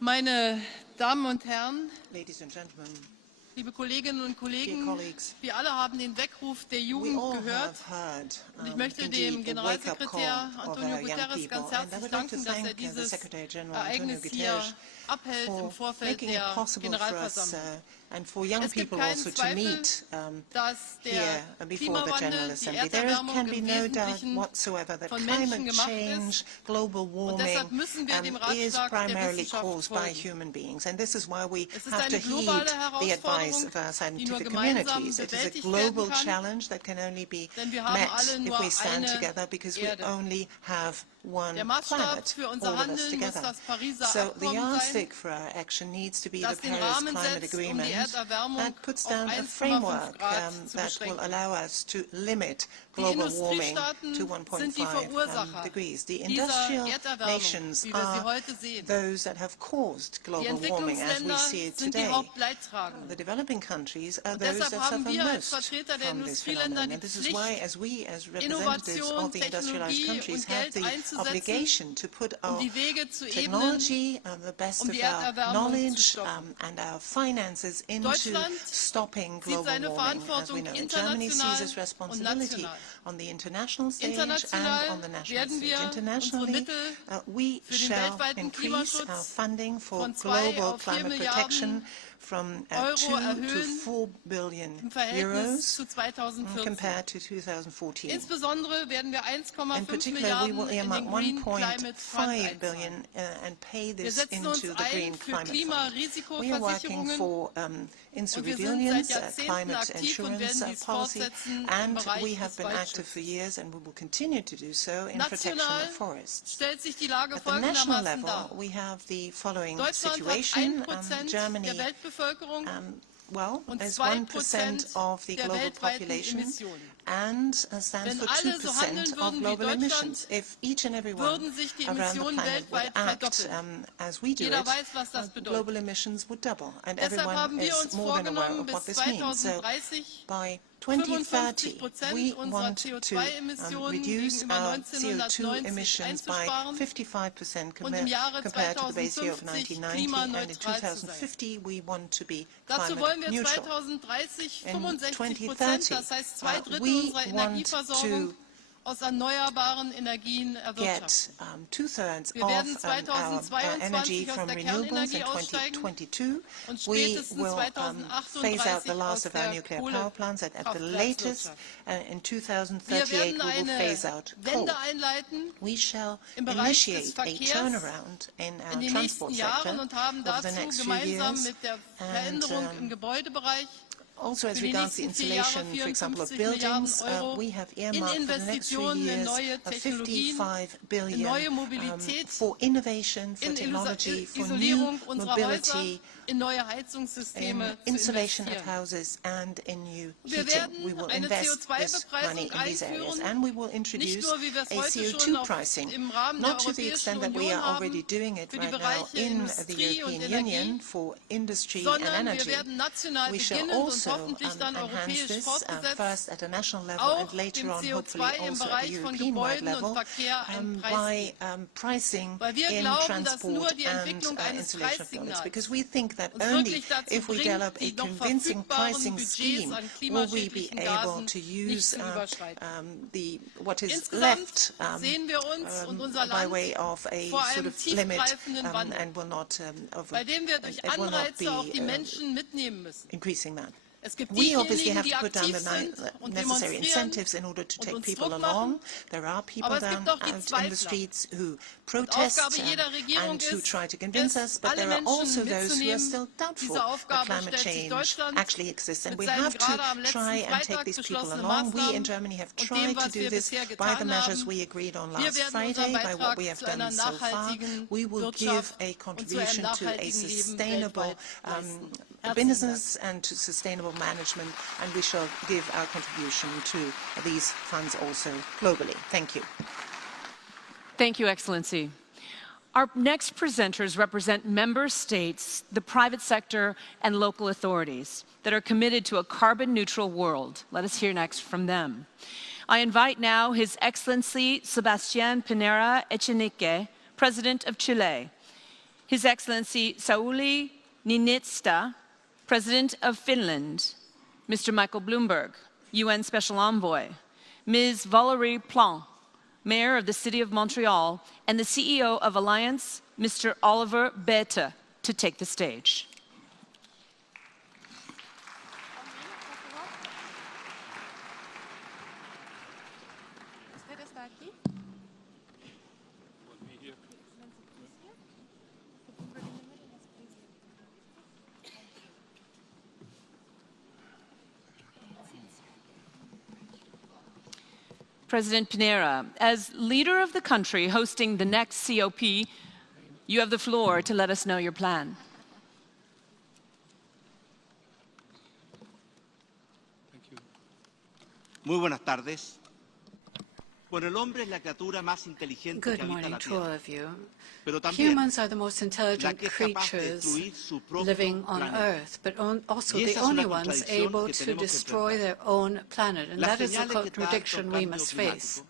Meine Damen und Herren, Ladies and gentlemen, liebe Kolleginnen und Kollegen, wir alle haben den Weckruf der Jugend gehört. Und ich möchte dem Generalsekretär Antonio Guterres ganz herzlich danken, dass dieses Ereignis hier abhält im Vorfeld der Generalversammlung. Es gibt keinen Zweifel, dass der Klimawandel, die Erderwärmung im Wesentlichen von Menschen gemacht ist. Und deshalb müssen wir dem Ratschlag der Wissenschaft folgen. Es ist eine globale Herausforderung, die nur gemeinsam bewältigt werden kann, denn wir haben alle nur eine Erde. Der Maßstab für unser Handeln muss das Pariser Abkommen sein, das den Rahmen setzt, die Erderwärmung auf 1,5 Grad zu beschränken. Die Industriestaaten sind die Verursacher dieser Erderwärmung, wie wir sie heute sehen. Die Entwicklungsländer sind die Hauptleidtragenden. Und deshalb haben wir als Vertreter der Industrieländer die Pflicht, Innovation, Technologie und Geld einzusetzen, um die Wege zu ebnen, um die Erderwärmung zu stoppen. Deutschland sieht seine Verantwortung international und national. on the international stage International and on the national werden stage. wir Internationally, unsere Mittel we für den shall weltweiten increase our Klimaschutz funding for von 2 global auf 4 climate protection from Euro 2 to erhöhen 4 billion im Verhältnis euros zu 2014. compared to 2014. Insbesondere werden wir In 1,5 particular, we will Milliarden in earmark den Green Climate Fund 1.5 billion einzahlen. and pay Wir this setzen uns into the Green ein für Climate Fund. We are working Klimarisikoversicherungen for und wir sind resilience, seit Jahrzehnten climate aktiv und insurance werden dies policy, fortsetzen im and Bereich we have des been active for Waldschutzes. years and we will continue to do so in protection National of forests. stellt sich die Lage At the national folgendermaßen level, dar. we have the following Deutschland hat situation. 1% Germany, der Weltbevölkerung well, und is 2% 1% of the der global weltweiten population Emissionen. and stands Wenn for alle so handeln 2% of würden wie global emissions. Deutschland, If each and every one würden sich die around the Emissionen planet would weltweit act verdoppeln. as we do Jeder it, weiß, was das bedeutet. global emissions would double, and Deshalb everyone haben wir is uns more than aware vorgenommen, of bis what this means. So 2030 by 2030, we 55% unserer want to CO2-Emissionen reduce gegenüber our 1990 CO2 emissions by einzusparen 55% und im Jahre compared to the base year of 2050 1990, and in klimaneutral zu sein. 2050 we want to be Dazu climate wollen wir neutral. 2030 In 65%, das heißt 2/3 we unserer want Energieversorgung to aus erneuerbaren Energien erwirtschaften. get 2/3 Wir werden of our energy 2022 aus from der renewables in Kernenergie aussteigen 2022. und We spätestens will phase out the 2038 last aus of our der nuclear power plants. At the latest, in Wir 2038, werden we will eine phase out coal. Wende einleiten We shall im Bereich des initiate a Verkehrs turnaround in in our den transport nächsten sector Jahren und haben over the dazu next few gemeinsam years. mit der And, Veränderung im Gebäudebereich also, as für die regards the nächsten 4 Jahre insulation, for example, of 54 Milliarden buildings, Euro we have in earmarked for the next 3 Investitionen in years neue Technologien, 55 in billion neue Mobilität, for innovation, for in technology, for new Isolierung unserer Häuser, mobility, in neue Heizungssysteme in zu insulation of investieren. houses and in new Wir heating. We werden will eine invest this money CO2-Bepreisung in these areas, einführen, and we will nicht introduce nur, wie wir es a heute schon CO2 pricing, im Rahmen der not to the Europäischen extent that we Union are already haben, doing it für die right now Bereiche in the Industrie und European Union Energie, for industry and sondern wir energy. werden national We shall beginnend und also hoffentlich dann enhance europäisch this fortgesetzt first at a national level auch and later dem on hopefully CO2 im also at Bereich the von European-wide Gebäuden und level Verkehr einen Preis by geben. pricing Weil wir in glauben, dass nur transport die and Entwicklung eines insulation of buildings, Preissignals because we think that uns only wirklich dazu if we bringt, develop a die noch convincing verfügbaren pricing Budgets scheme an will we be klimaschädlichen able Gasen to nicht use zu überschreiten. what is Insgesamt left sehen wir uns und unser by Land way of a vor sort einem of limit tiefgreifenden Wandel, and will not bei dem wir durch it will not Anreize auch die be Menschen mitnehmen müssen. increasing that. Es gibt We obviously diejenigen, have die to put down aktiv the sind und necessary demonstrieren incentives in order to und take uns people Druck along. machen. There are people Aber es down gibt auch die out in the Zweifler. streets who Und protest Aufgabe jeder Regierung and who ist try to convince es, us, but alle there are also Menschen those who are still mitzunehmen. doubtful Diese that Aufgabe climate stellt sich change Deutschland actually exists. And mit we seinen have to gerade am letzten try and take Freitag these people beschlossenen along. We in Maßnahmen Germany have und tried dem, to was do wir this bisher by the getan measures haben. we agreed on Wir last werden Friday, unseren by what Beitrag we have zu einer done so far. nachhaltigen We will give Wirtschaft a und zu einem contribution to a nachhaltigen Leben sustainable weltweit leisten. Herzlichen business and to sustainable management, and we shall give our contribution to these funds also globally. Thank you. Thank you, Excellency. Our next presenters represent member states, the private sector, and local authorities that are committed to a carbon-neutral world. Let us hear next from them. I invite now His Excellency Sebastián Pinera Echenique, President of Chile, His Excellency Sauli Niinistö, President of Finland, Mr. Michael Bloomberg, UN Special Envoy, Ms. Valérie Plante, Mayor of the City of Montreal, and the CEO of Alliance, Mr. Oliver Bäte, to take the stage. President Pinera, as leader of the country hosting the next COP, you have the floor to let us know your plan. Muy buenas tardes. Bueno, el hombre es la criatura más inteligente que Good habita morning la to all Tierra. of you. Pero también Humans are the most la intelligent que es capaz de creatures destruir su propio living on planeta. Earth, but also Y the esa es una only ones contradicción able que to tenemos que destroy enfrentar. their own planet. And Las that is the señales que da contradiction el we cambio must face. climático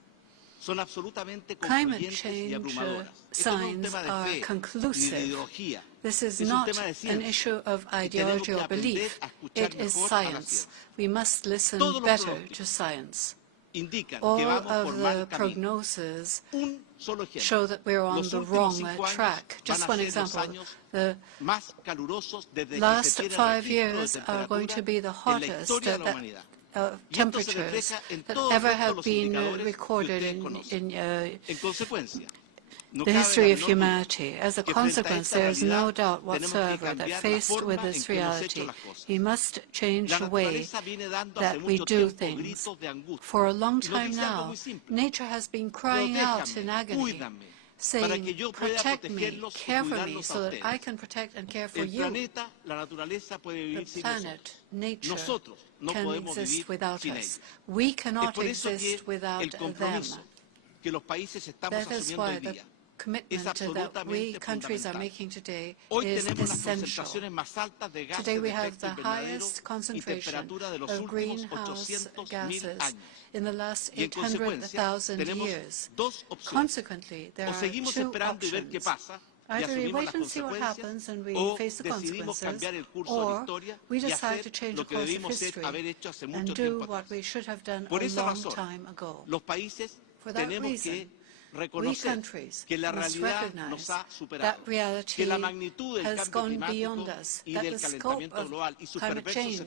son absolutamente Climate concluyentes y change abrumadoras. Esto no es un signs tema de are fe ni de conclusive. ideología. This is Es un not tema de an ciencia. issue of Y tenemos ideology que or aprender belief. a escuchar It is mejor a la science. ciencia. We must listen Todos los better pronósticos to science. All of the prognoses show that we're on the wrong track. Just one example, the last 5 years are going to be the hottest temperatures that ever have been recorded in the history of humanity. As a consequence, there is no doubt whatsoever that faced with this reality, we must change the way that we do things. For a long time now, nature has been crying out in agony, saying, protect me, care for me, so that I can protect and care for you. The planet, nature, can exist without us. We cannot exist without them. That is why the commitment that we countries are making today is essential. Today we have the highest concentration of greenhouse gases in the last 800,000 years. Consequently, there are two options. Either we wait and see what happens and we face the consequences, or we decide to change the course of history and do what we should have done a long time ago. For that reason, we countries must recognize that reality has gone beyond us, that the scope of climate change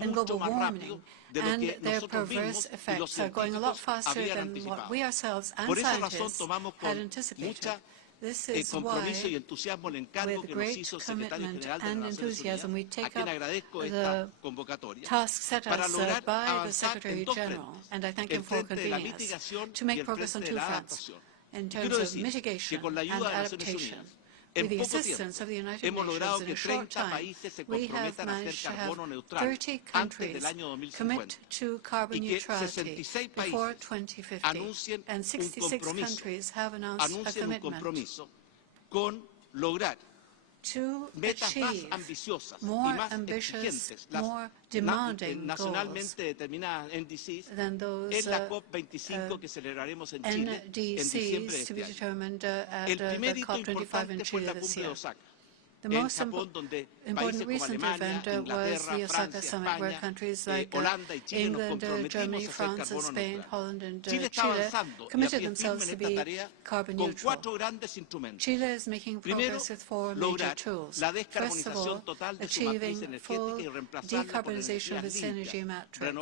and global warming and their perverse effects are going a lot faster than what we ourselves and scientists had anticipated. This is why, with great commitment and enthusiasm, we take up the task set us by the Secretary General, and I thank him for convening us, to make progress on two fronts, in terms of mitigation and adaptation. With the assistance of the United Nations, in a short time, we have managed to have 30 countries commit to carbon neutrality before 2050, and 66 countries have announced a commitment to achieve more ambitious, more demanding goals than those NDCs to be determined at the COP25 in Chile this year. The most important recent event was the Osaka summit, where countries like England, Germany, France, Spain, Holland, and Chile committed themselves to be carbon neutral. Chile is making progress with 4 major tools. First of all, achieving full decarbonization of its energy matrix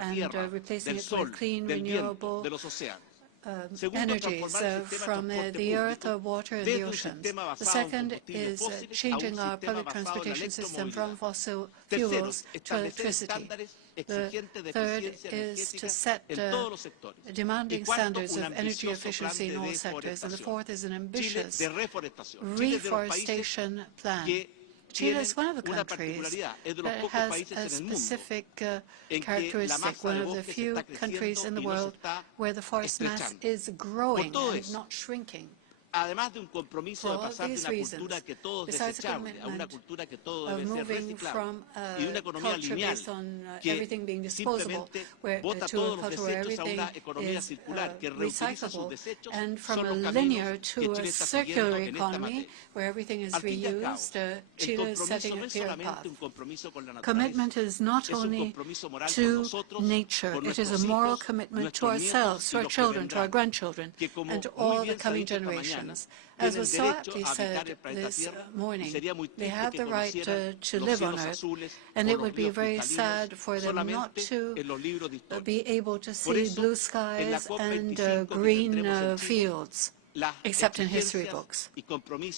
and replacing it with clean, renewable energies from the earth, water, and the oceans. The second is changing our public transportation system from fossil fuels to electricity. The third is to set demanding standards of energy efficiency in all sectors. And the fourth is an ambitious reforestation plan. Chile is one of the countries that has a specific characteristic, one of the few countries in the world where the forest mass is growing and not shrinking. For all these reasons, besides the commitment of moving from a culture based on everything being disposable to a culture where everything is recyclable, and from a linear to a circular economy where everything is reused, Chile is setting a clear path. Commitment is not only to nature, it is a moral commitment to ourselves, to our children, to our grandchildren, and to all the coming generations. As was so aptly said this morning, they have the right to live on Earth, and it would be very sad for them not to be able to see blue skies and green fields, except in history books.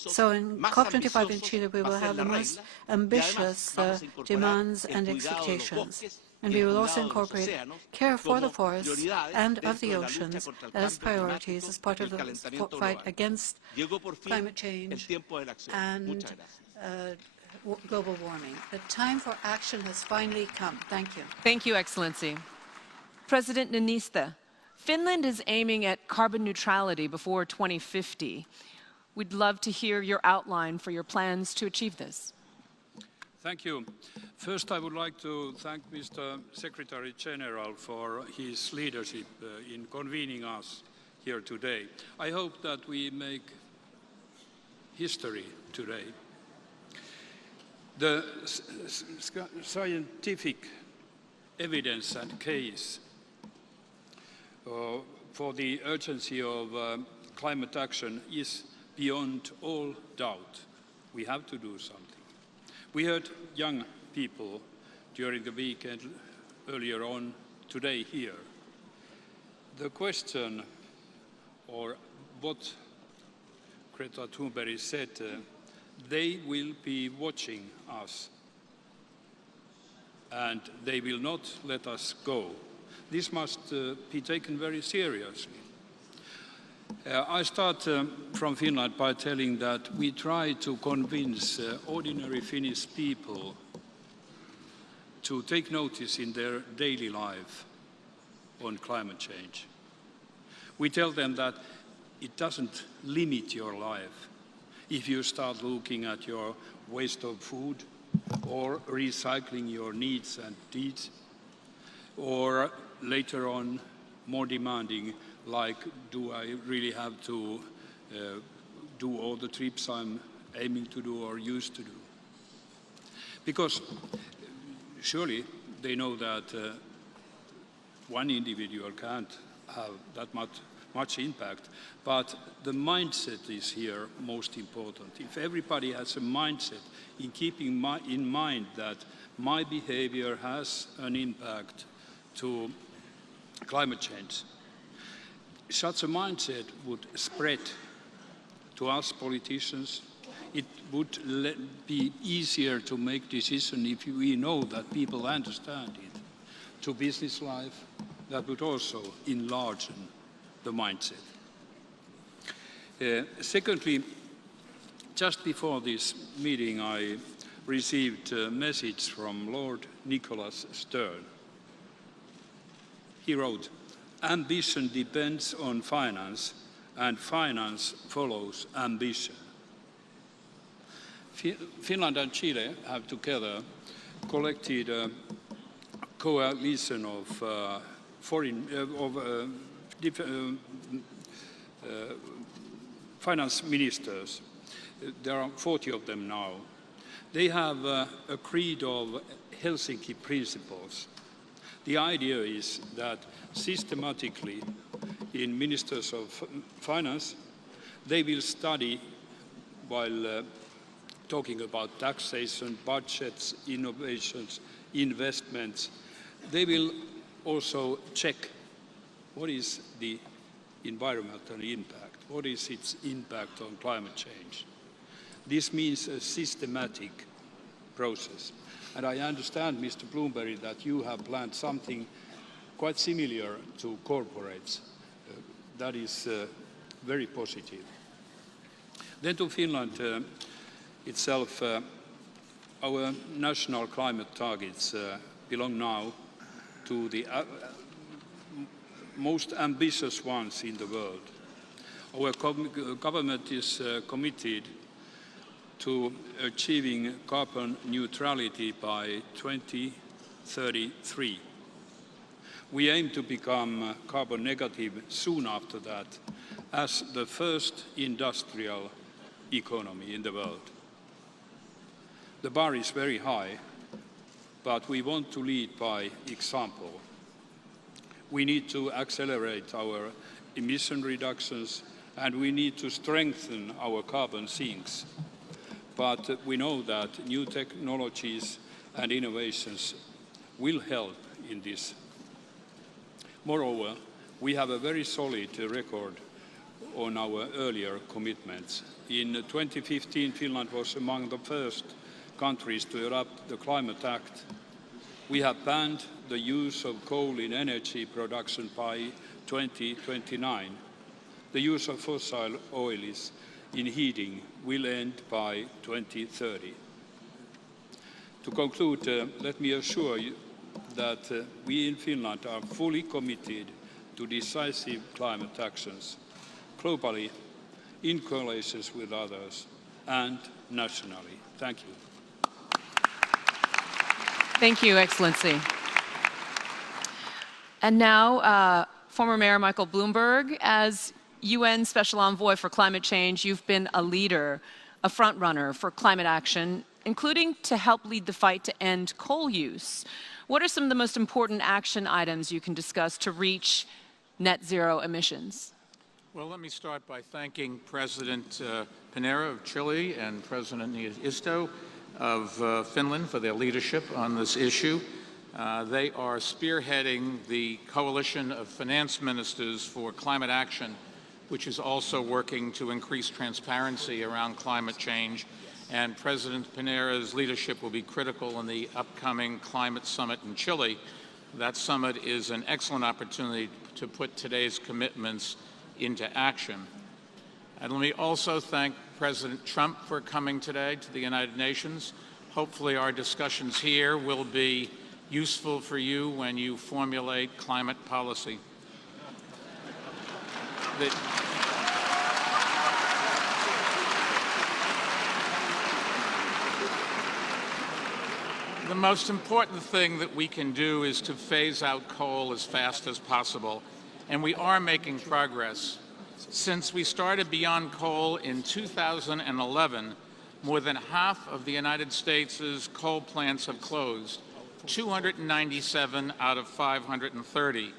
So in COP25 in Chile, we will have the most ambitious demands and expectations. And we will also incorporate care for the forests and of the oceans as priorities as part of the fight against climate change and global warming. The time for action has finally come. Thank you. Thank you, Excellency. President Niinistö, Finland is aiming at carbon neutrality before 2050. We'd love to hear your outline for your plans to achieve this. Thank you. First, I would like to thank Mr. Secretary General for his leadership in convening us here today. I hope that we make history today. The scientific evidence and case for the urgency of climate action is beyond all doubt. We have to do something. We heard young people during the weekend earlier on today here. The question, or what Greta Thunberg said, they will be watching us and they will not let us go. This must be taken very seriously. I start from Finland by telling that we try to convince ordinary Finnish people to take notice in their daily life on climate change. We tell them that it doesn't limit your life if you start looking at your waste of food or recycling your needs and deeds, or later on more demanding, like, do I really have to do all the trips I'm aiming to do or used to do? Because surely they know that one individual can't have that much impact, but the mindset is here most important. If everybody has a mindset in keeping in mind that my behavior has an impact to climate change, such a mindset would spread to us politicians. It would be easier to make decisions if we know that people understand it. To business life, that would also enlarge the mindset. Secondly, just before this meeting, I received a message from Lord Nicholas Stern. He wrote, "Ambition depends on finance, and finance follows ambition." Finland and Chile have together collected a coalition of finance ministers. There are 40 of them now. They have agreed on Helsinki principles. The idea is that systematically in ministers of finance, they will study while talking about taxation, budgets, innovations, investments. They will also check what is the environmental impact, what is its impact on climate change. This means a systematic process. And I understand, Mr. Bloomberg, that you have planned something quite similar to corporates. That is very positive. Then to Finland itself, our national climate targets belong now to the most ambitious ones in the world. Our government is committed to achieving carbon neutrality by 2033. We aim to become carbon negative soon after that, as the first industrial economy in the world. The bar is very high, but we want to lead by example. We need to accelerate our emission reductions, and we need to strengthen our carbon sinks. But we know that new technologies and innovations will help in this. Moreover, we have a very solid record on our earlier commitments. In 2015, Finland was among the first countries to adopt the Climate Act. We have banned the use of coal in energy production by 2029. The use of fossil oils in heating will end by 2030. To conclude, let me assure you that we in Finland are fully committed to decisive climate actions, globally, in coalition with others, and nationally. Thank you. Thank you, Excellency. And now, former Mayor Michael Bloomberg, as UN Special Envoy for Climate Change, you've been a leader, a front runner for climate action, including to help lead the fight to end coal use. What are some of the most important action items you can discuss to reach net zero emissions? Well, let me start by thanking President Pinera of Chile and President Niinisto of Finland for their leadership on this issue. They are spearheading the coalition of finance ministers for climate action, which is also working to increase transparency around climate change. And President Pinera's leadership will be critical in the upcoming climate summit in Chile. That summit is an excellent opportunity to put today's commitments into action. And let me also thank President Trump for coming today to the United Nations. Hopefully our discussions here will be useful for you when you formulate climate policy. The most important thing that we can do is to phase out coal as fast as possible, and we are making progress. Since we started Beyond Coal in 2011, more than half of the United States' coal plants have closed, 297 out of 530.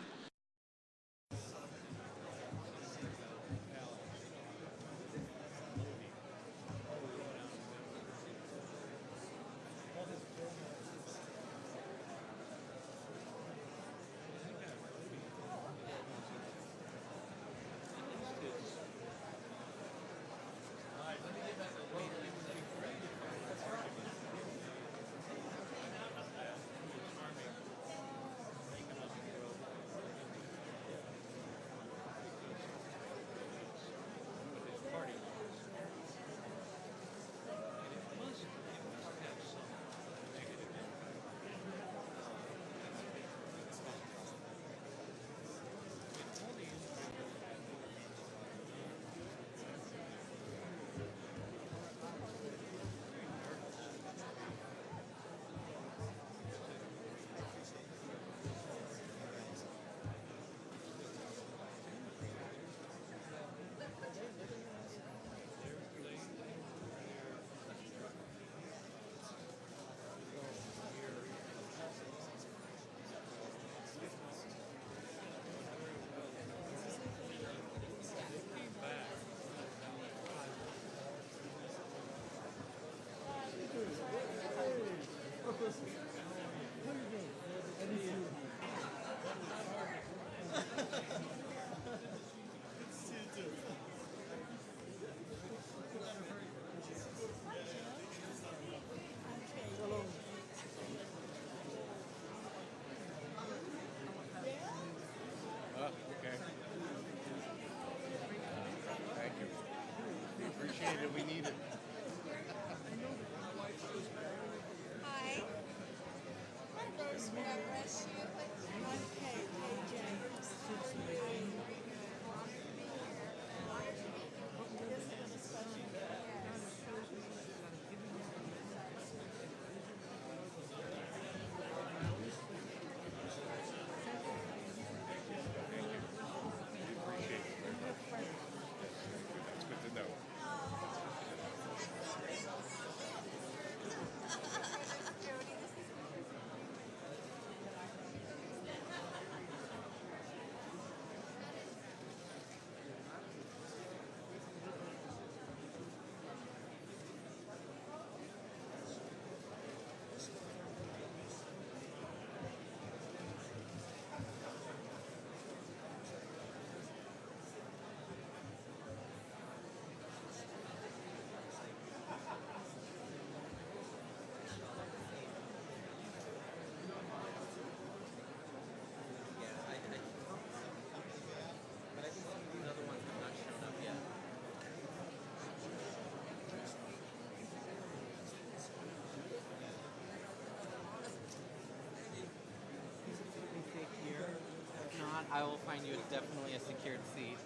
We need it. Hi. Rose, God bless you. Okay, I will find you definitely a secured seat.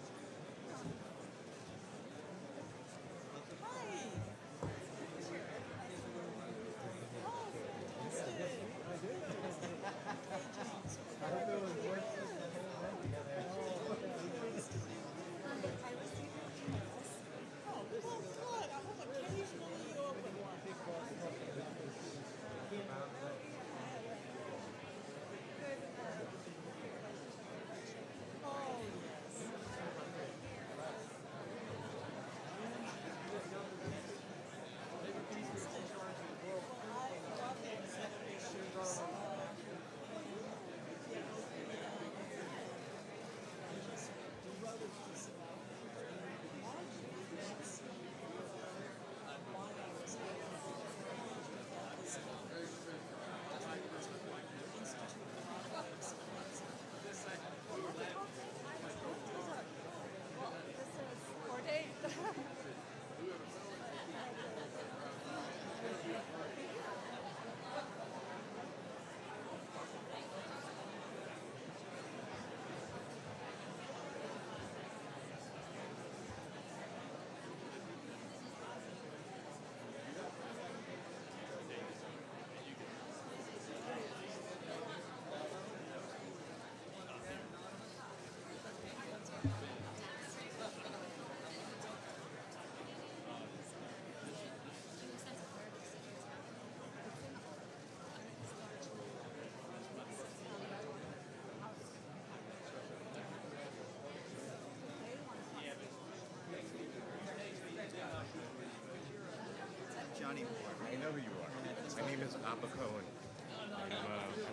Johnny Moore. I know who you are. My name is Abba Cohen. I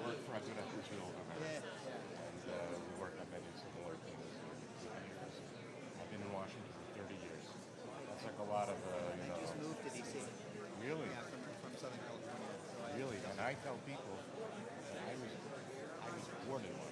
work for President Israel of America. And we work on many similar things with years. I've been in Washington for 30 years. That's like a lot of, I just moved to D.C. Really? Yeah, from Southern California. So really? And I tell people, I was born in Washington.